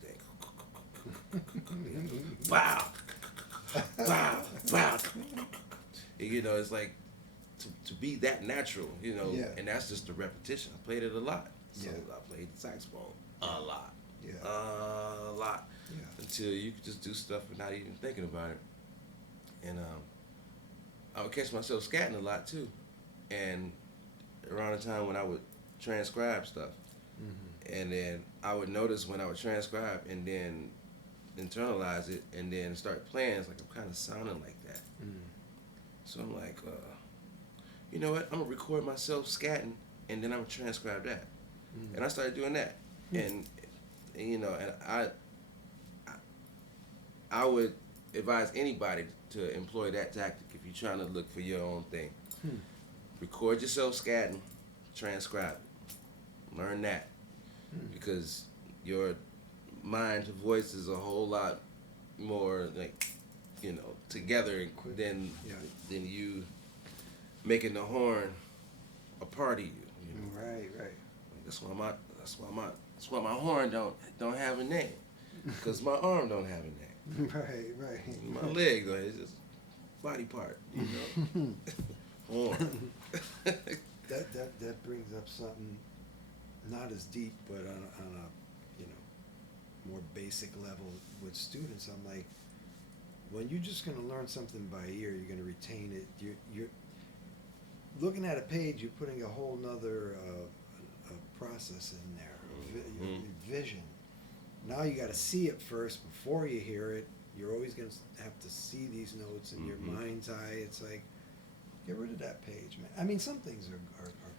Wow, wow, wow. It's like to be that natural, and that's just the repetition. I played it a lot, so I played the saxophone a lot, a lot, until you could just do stuff without even thinking about it. And I would catch myself scatting a lot too, and around the time when I would transcribe stuff, and then I would notice when I would transcribe and then internalize it and then start playing, it's like I'm kind of sounding like that. So I'm like, you know what? I'm gonna record myself scatting, and then I'm gonna transcribe that. And I started doing that, and you know, and I would advise anybody to employ that tactic if you're trying to look for your own thing. Record yourself scatting, transcribe it. Learn that. Because your mind to voice is a whole lot more like, you know, together than you making the horn a part of you. You know? Right. That's why my horn don't have a name. Because my arm don't have a name. Right. My leg, though, it's just body part, you know. Horn. That brings up something not as deep, but on a, you know, more basic level with students. I'm like, when you're just going to learn something by ear, you're going to retain it. You're looking at a page, you're putting a whole nother process in there, vision. Now you got to see it first before you hear it. You're always going to have to see these notes in your mind's eye. It's like, get rid of that page, man. I mean, some things are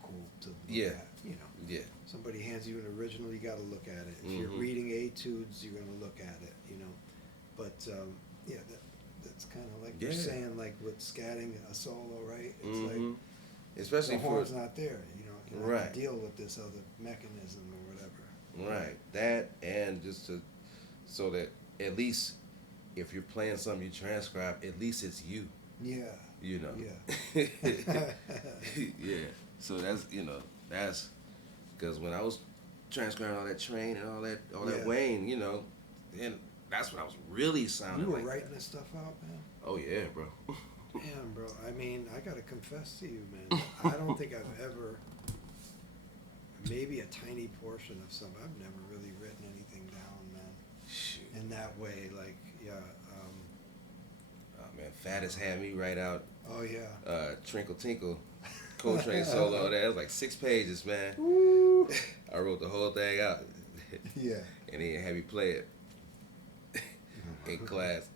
cool to look at, you know. Yeah. Somebody hands you an original, you got to look at it. If you're reading etudes, you're going to look at it, you know. But, that's kind of like you're saying, like with scatting a solo, right? It's like, especially the horn's not there, you know. You have to deal with this other mechanism or whatever. Right. That, and just so that at least if you're playing something you transcribe, at least it's you. Yeah. You know. Yeah. Yeah. So that's because when I was transcribing all that Train and all that Wayne, you know, then that's when I was really sounding. You were like writing that. this stuff out, man. Oh yeah, bro. Damn, bro. I mean, I gotta confess to you, man. I don't think I've ever, maybe a tiny portion of some. I've never really written anything down, man. Shoot. In that way, like, Oh man, Fattest had me write out. Oh yeah. Trinkle Tinkle, Coltrane solo. That was like 6 pages, man. Woo. I wrote the whole thing out. Yeah. And he had me play it in class.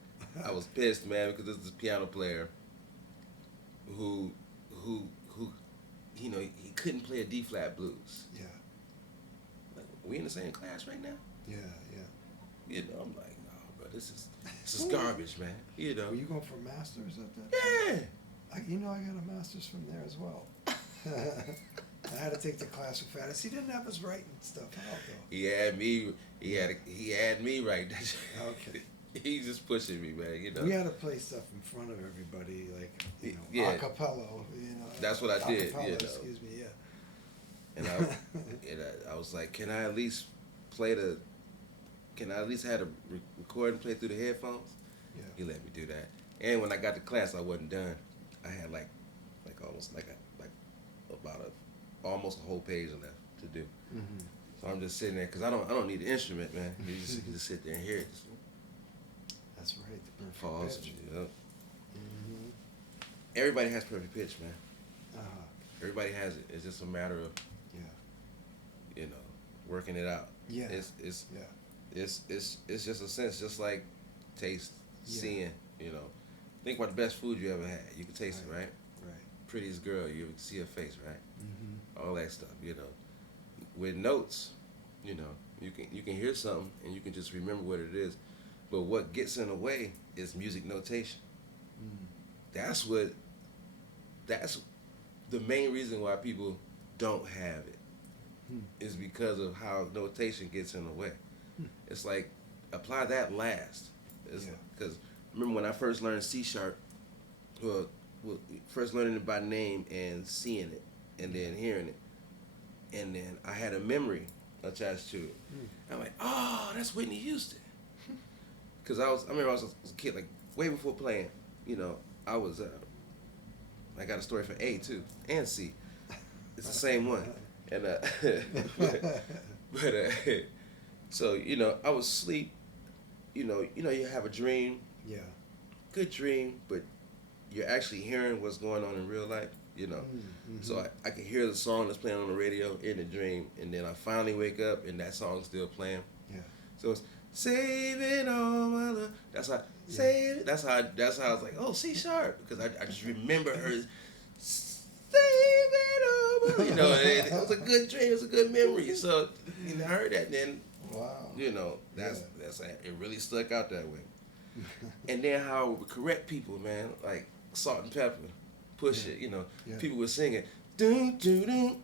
I was pissed, man, because this is a piano player who, you know, he couldn't play a D flat blues. Yeah. Like, we in the same class right now? Yeah. You know, I'm like, no, bro, this is garbage, man. You know. Were you going for a master's at that? Yeah. I got a master's from there as well. I had to take the class with Fattest. He didn't have us writing stuff out though. He had me write that shit. Okay. He's just pushing me, man. You know. We had to play stuff in front of everybody, like, you know, a cappella. You know. That's what I did. Acapella, you know. excuse me. Yeah. And I was like, can I at least have the recording play through the headphones? Yeah. He let me do that. And when I got to class, I wasn't done. I had like almost almost a whole page left to do. Mm-hmm. So I'm just sitting there because I don't need the instrument, man. You just sit there and hear it. That's right. The perfect Pause. pitch. You know. Mm-hmm. Everybody has perfect pitch, man. Uh-huh. Everybody has it. It's just a matter of you know, working it out. Yeah. It's just a sense, just like taste, seeing. You know, think about the best food you ever had. You can taste it, right? Right. Prettiest girl, you can see her face, right? Mm-hmm. All that stuff, you know. With notes, you know, you can hear something and you can just remember what it is. But what gets in the way is music notation. That's the main reason why people don't have it. Is because of how notation gets in the way. It's like, apply that last. Because remember when I first learned C sharp, well, first learning it by name and seeing it, and then hearing it, and then I had a memory attached to it. I'm like, oh, that's Whitney Houston. Because I remember I was a kid, like way before playing. You know, I got a story for A too and C. It's the same one. And so you know, I was asleep. You know, you have a dream. Yeah. Good dream, but you're actually hearing what's going on in real life. You know, so I can hear the song that's playing on the radio in the dream, and then I finally wake up and that song's still playing. Yeah. So it's saving all my love. That's how save. That's how I was like, oh, C sharp, because I just remember her. You know, it was a good dream. It was a good memory. So, you know, I heard that. And then Wow. You know, that's it really stuck out that way. And then how I would correct people, man, like Salt and Pepper, Push It, you know, people were singing, doo, doo, doo,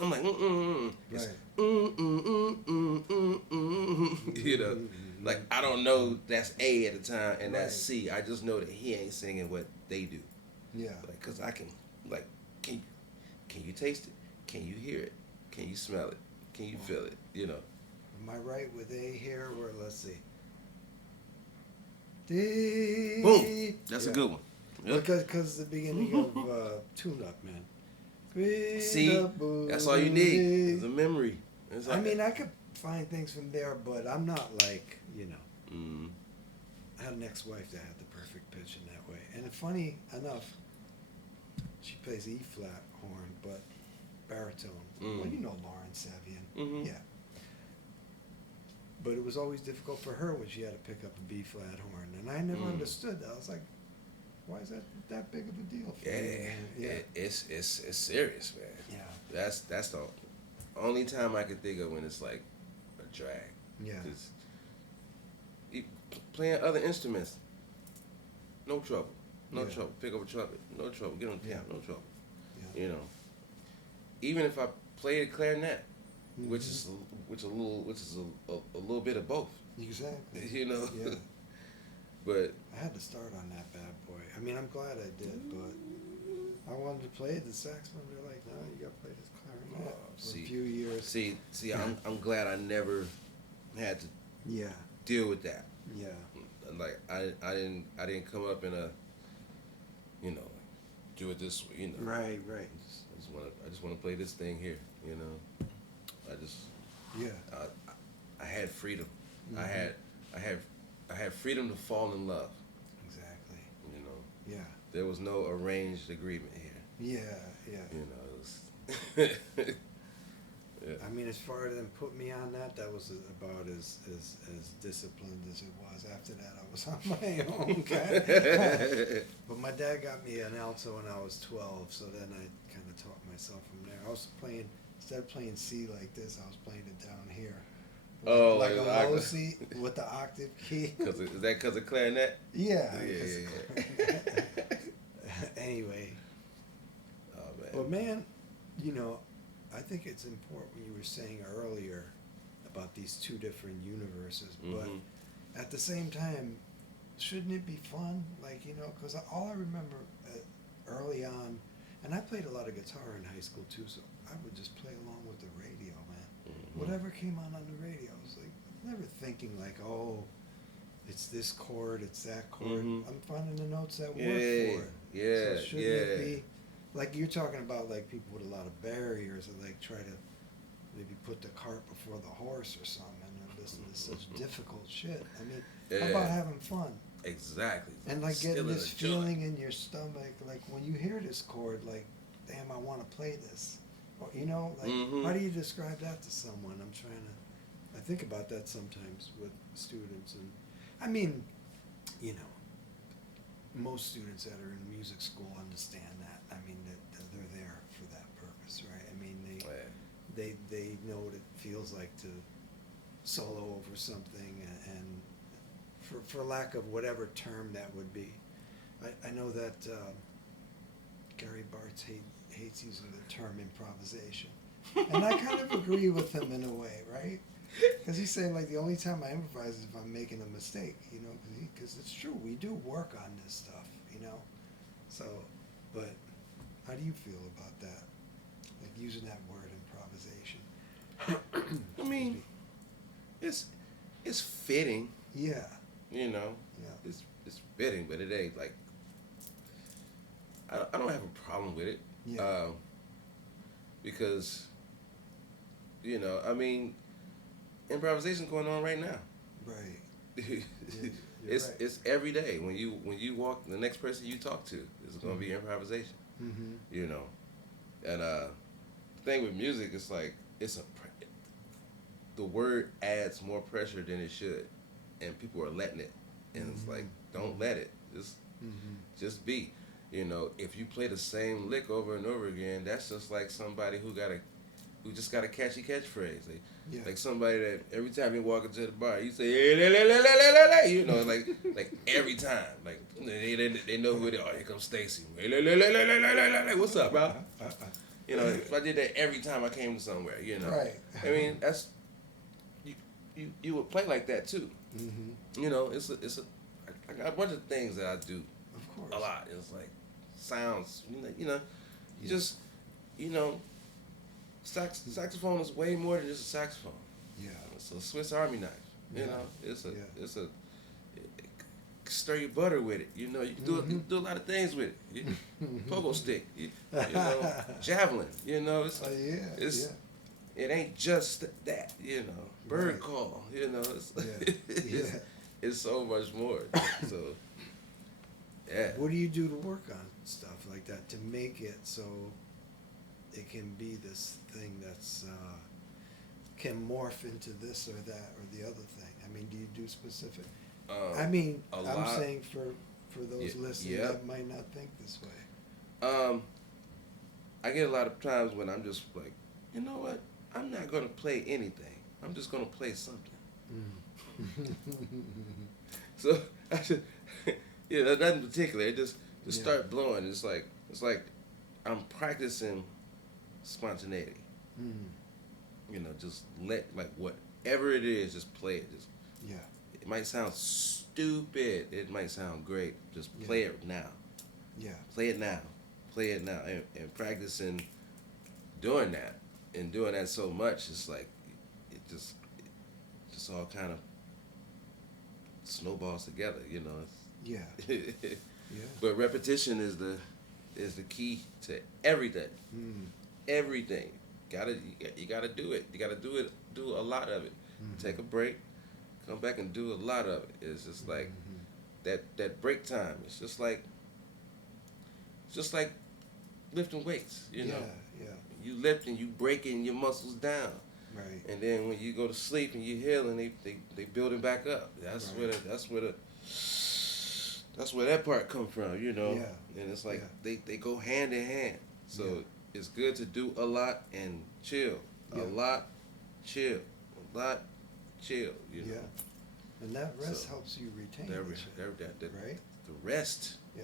I'm like, it's, you know, like I don't know that's A at the time and that's C. I just know that he ain't singing what they do. Yeah. Like, cause I can, like, can you taste it? Can you hear it? Can you smell it? Can you feel it? You know. Am I right with A here? Where let's see. D. Boom. That's a good one. Yep. Because the beginning of Tune Up, man. See, that's all you need is a memory. I mean, I could find things from there, but I'm not like, you know. I had an ex-wife that had the perfect pitch in that way. And funny enough, she plays E-flat horn, but baritone. Well, you know Lauren Savian. Yeah. But it was always difficult for her when she had to pick up a B-flat horn. And I never understood that. I was like, why is that big of a deal for you? Yeah. It's serious, man. Yeah. That's the only time I can think of when it's like a drag. Yeah. Because playing other instruments, no trouble. No trouble. Pick up a trumpet, no trouble. Get on the piano, no trouble. Yeah. You know. Even if I played clarinet, which is a little bit of both. Exactly. You know. Yeah. But I had to start on that bad boy. I mean, I'm glad I did, but I wanted to play the saxophone. They're like, no, you got to play this clarinet for a few years. See, I'm glad I never had to deal with that. Yeah. Like I didn't come up in a, you know, do it this way, you know. Right. I just want to play this thing here, you know. I had freedom. I had freedom to fall in love. Exactly. You know. Yeah. There was no arranged agreement here. Yeah. You know, it was I mean, as far as them put me on that was about as disciplined as it was. After that, I was on my own. Okay? But my dad got me an alto when I was 12, so then I kind of taught myself from there. I was playing, instead of playing C like this, I was playing it down here. Like a low C with the octave key. Is that because of clarinet? Yeah. Yeah. Anyway. Oh, man. But man, you know, I think it's important when you were saying earlier about these two different universes, but at the same time, shouldn't it be fun? Like, you know, because all I remember early on, and I played a lot of guitar in high school too, so I would just play along with the radio, man. Whatever came on the radio, I was like, never thinking like, oh, it's this chord, it's that chord. I'm finding the notes that work for it. Yeah, so shouldn't it be, like you're talking about, like people with a lot of barriers that like try to maybe put the cart before the horse or something, and listen to such difficult shit. I mean, how about having fun? Exactly. And like Still getting this enjoy. feeling in your stomach, like when you hear this chord, like, damn, I want to play this. Or, you know, like, how do you describe that to someone? I think about that sometimes with students, and I mean, you know, most students that are in music school understand that. I mean, that they're there for that purpose, right? I mean, they know what it feels like to solo over something, and for lack of whatever term that would be. I know that Gary Bartz hates using the term improvisation, and I kind of agree with him in a way, right? Because he's saying, like, the only time I improvise is if I'm making a mistake, you know, because it's true, we do work on this stuff, you know. So, but how do you feel about that? Like using that word improvisation. I mean, it's fitting. Yeah. You know. Yeah. It's fitting, but it ain't like I don't have a problem with it. Yeah. Because, you know, I mean, improvisation going on right now. Right. It's every day when you walk, the next person you talk to is going to be improvisation. You know, and the thing with music, it's like the word adds more pressure than it should, and people are letting it, and it's like, don't let it, just be. You know, if you play the same lick over and over again, that's just like somebody who got a we just got a catchy catchphrase. Yeah. Like somebody that every time you walk into the bar, you say, hey, la, la, la, la, la, la, you know, like every time. Like they know who it is. Oh, here comes Stacy. Hey, la, la, la, la, la, la, la, la. What's up, bro? You know, if I did that every time I came to somewhere, you know. Right. I mean, that's you would play like that too. Mm-hmm. You know, I got a bunch of things that I do Of course. a lot. It's like sounds, Yeah. just saxophone is way more than just a saxophone. Yeah. It's a Swiss Army knife. You Yeah. know, it's a it stir your butter with it. You know, you can do Mm-hmm. you can do a lot of things with it. Pogo stick, you know, javelin. You know, Oh, yeah. it's Yeah. it ain't just that. You know, bird Right. call. You know, it's Yeah. Yeah. it's so much more. So yeah. What do you do to work on stuff like that to make it so it can be this thing that's can morph into this or that or the other thing? I mean, do you do specific? I mean, a I'm lot. saying for those listening yeah. that might not think this way. I get a lot of times when I'm just like, you know what? I'm not gonna play anything. I'm just gonna play something. So I should, nothing particular. It just start blowing. It's like I'm practicing spontaneity. Mm. You know, just let like whatever it is, just play it. Just Yeah. it might sound stupid. It might sound great. Just play it now. Yeah. Play it now. Play it now. And practicing doing that and doing that so much, it's like it just all kind of snowballs together, you know. Yeah. Yeah. Yeah. But repetition is the key to everything. Mm. Everything. You gotta do it. You gotta do a lot of it. Mm-hmm. Take a break, come back and do a lot of it. It's just like that break time. It's just like lifting weights, you know. Yeah. You lift and you breaking your muscles down. Right. And then when you go to sleep and you heal and they building back up. That's Right. that's where that part come from, you know. Yeah. And it's like they go hand in hand. So Yeah. it's good to do a lot and chill. Yeah. A lot, chill. A lot, chill. You know. Yeah. And that rest So, helps you retain That, the shit, right? The rest. Yeah.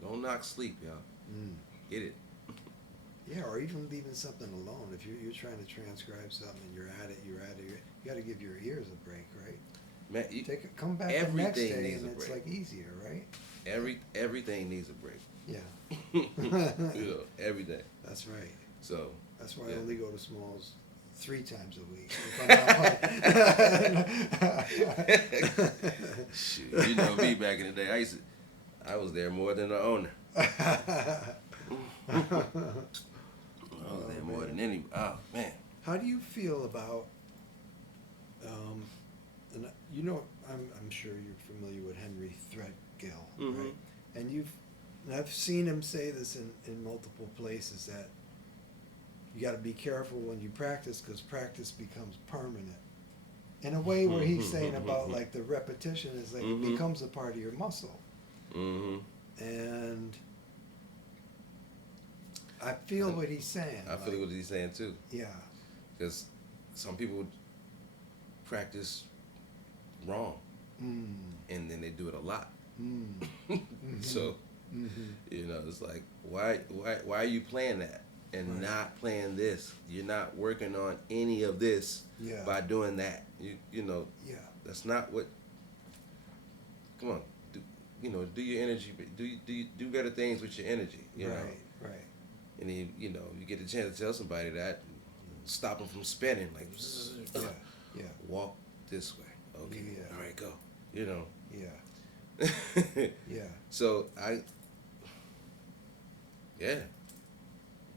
Don't knock sleep, y'all. Mm. Get it. Yeah, or even leaving something alone. If you're trying to transcribe something and you're at it, you got to give your ears a break, right? Man, Come back the next everything day needs and a it's break. like easier, right? Everything needs a break. Yeah. You know, everything. That's right. So That's why yeah. I only go to Smalls 3 times a week. Shoot, you know me back in the day. I was there more than the owner. I was there more than any. Oh man. How do you feel about? And you know, I'm sure you're familiar with Henry Threadgill, Mhm. right? And I've seen him say this in multiple places that you got to be careful when you practice because practice becomes permanent. In a way where he's saying about like the repetition is like it becomes a part of your muscle. Mm-hmm. And I feel what he's saying. I feel what he's saying too. Yeah. Because some people practice wrong, and then they do it a lot. So, you know, it's like why are you playing that and not playing this? You're not working on any of this by doing that. You know. Yeah. That's not what. Come on, do your energy. Do better things with your energy. You know. Right. And then you get the chance to tell somebody that, stop them from spinning like. Yeah. Walk this way. Okay. Yeah. All right, go. You know. Yeah. Yeah. So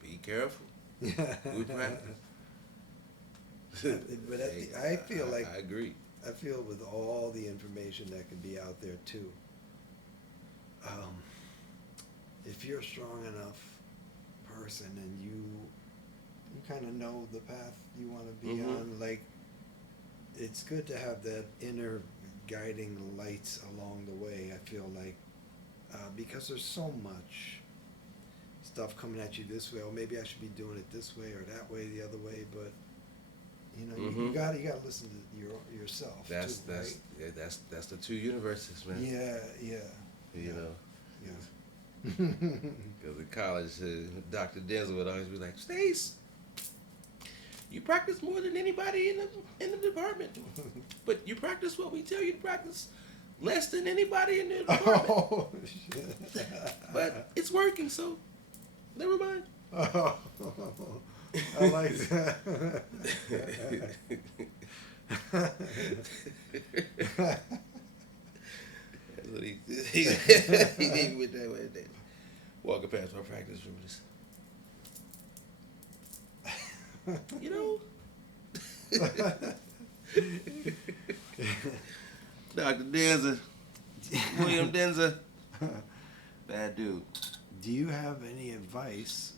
be careful. Yeah. Good practice. But I feel like I agree. I feel with all the information that can be out there too. If you're a strong enough person and you kind of know the path you want to be on, like it's good to have that inner guiding lights along the way. I feel like because there's so much stuff coming at you this way, or maybe I should be doing it this way or that way, the other way. But you know, you gotta listen to yourself. That's too, right? yeah, that's the two universes, man. Yeah, yeah. You know. Yeah. Because in college, Dr. Denzel would always be like, Stace, you practice more than anybody in the department. But you practice what we tell you to practice less than anybody in the department. Oh, shit. But it's working, so never mind. Oh, I like that. That's what he he went that way. Walking past my practice room, just, you know, Dr. Denza, William Denza, bad dude. Do you have any advice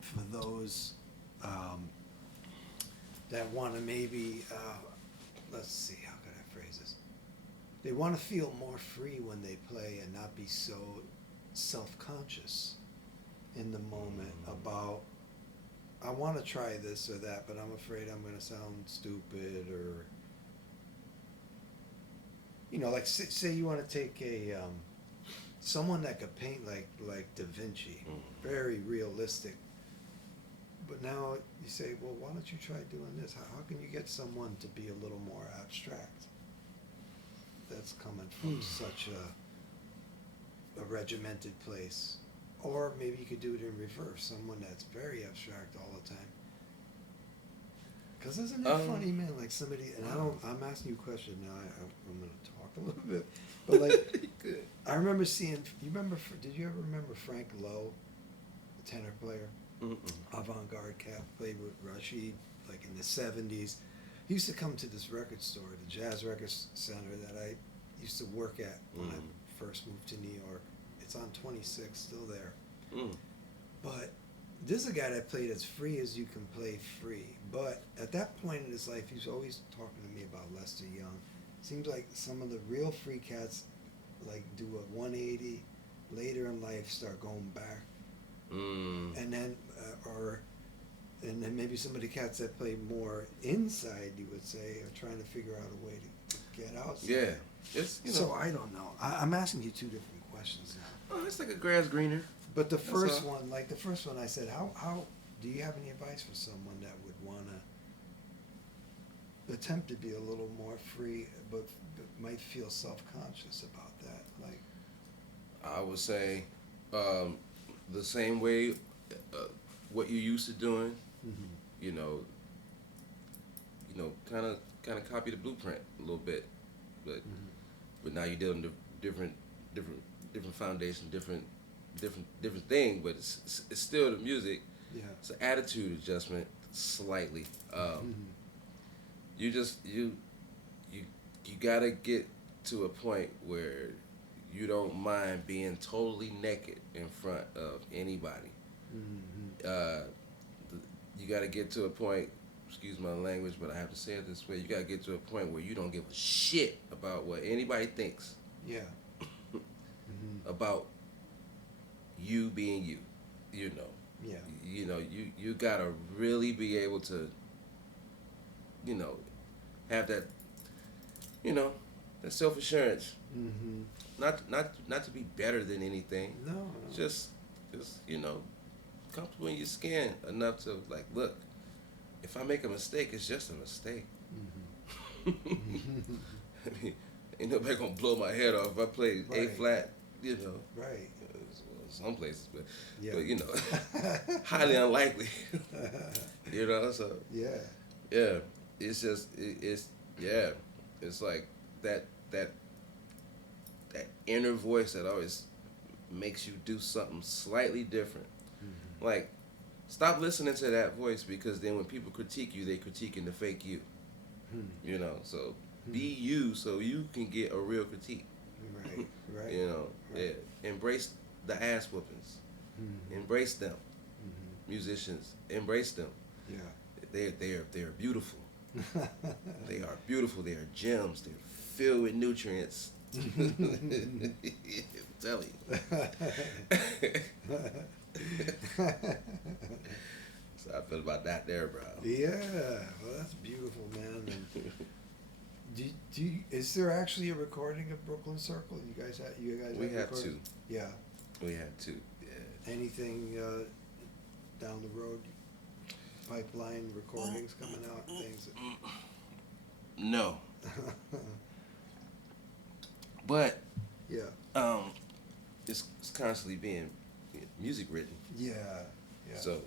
for those that want to maybe, let's see, how could I phrase this? They want to feel more free when they play and not be so self-conscious in the moment about, I want to try this or that, but I'm afraid I'm going to sound stupid, or, you know, like say you want to take a someone that could paint like Da Vinci, very realistic. But now you say, well, why don't you try doing this? How can you get someone to be a little more abstract? That's coming from such a regimented place. Or maybe you could do it in reverse, someone that's very abstract all the time. Because isn't it funny, man? Like somebody, and I'm asking you a question now. I'm going to talk a little bit, but like, I remember seeing. Did you ever remember Frank Lowe, the tenor player, avant-garde cat, played with Rashid, like in the '70s. He used to come to this record store, the Jazz Record Center that I used to work at when I first moved to New York. It's on 26, still there. But this is a guy that played as free as you can play free. But at that point in his life, he was always talking to me about Lester Young. Seems like some of the real free cats like do a 180 later in life, start going back, and then and then maybe some of the cats that play more inside, you would say, are trying to figure out a way to get outside. Yeah, it's So I don't know. I'm asking you two different questions now. Oh, it's like a grass greener. But the first one, I said, how do you have any advice for someone that would want to attempt to be a little more free, but might feel self-conscious about that? Like, I would say the same way what you're used to doing. You know, kind of copy the blueprint a little bit, but now you're dealing with different foundation, different thing, but it's still the music. yeah. It's an attitude adjustment slightly. You gotta get to a point where you don't mind being totally naked in front of anybody. You gotta get to a point, excuse my language, but I have to say it this way, you gotta get to a point where you don't give a shit about what anybody thinks. Yeah. About you being you, you know. Yeah. You gotta really be able to, have that, that self-assurance. Not to be better than anything. No. Just comfortable in your skin enough to like, look, if I make a mistake, it's just a mistake. I mean, ain't nobody gonna blow my head off if I play A flat, Right. Some places, but Yeah. highly unlikely. So Yeah. it's just it's like that inner voice that always makes you do something slightly different. Like, stop listening to that voice, because then when people critique you, they critiquing the fake you. So be you, so you can get a real critique. Right. Yeah. Embrace the ass whoopings. Embrace them. Musicians, embrace them. Yeah. They are beautiful. They are beautiful. They are gems. They're filled with nutrients. I'm telling you. So I feel about that there, bro. Yeah, well, that's beautiful, man. And is there actually a recording of Brooklyn Circle? You guys We have recorded? two. Yeah. We had two. Yeah. Anything down the road? Pipeline recordings coming out, things. No. But Yeah. it's constantly being music written. Yeah. Yeah. So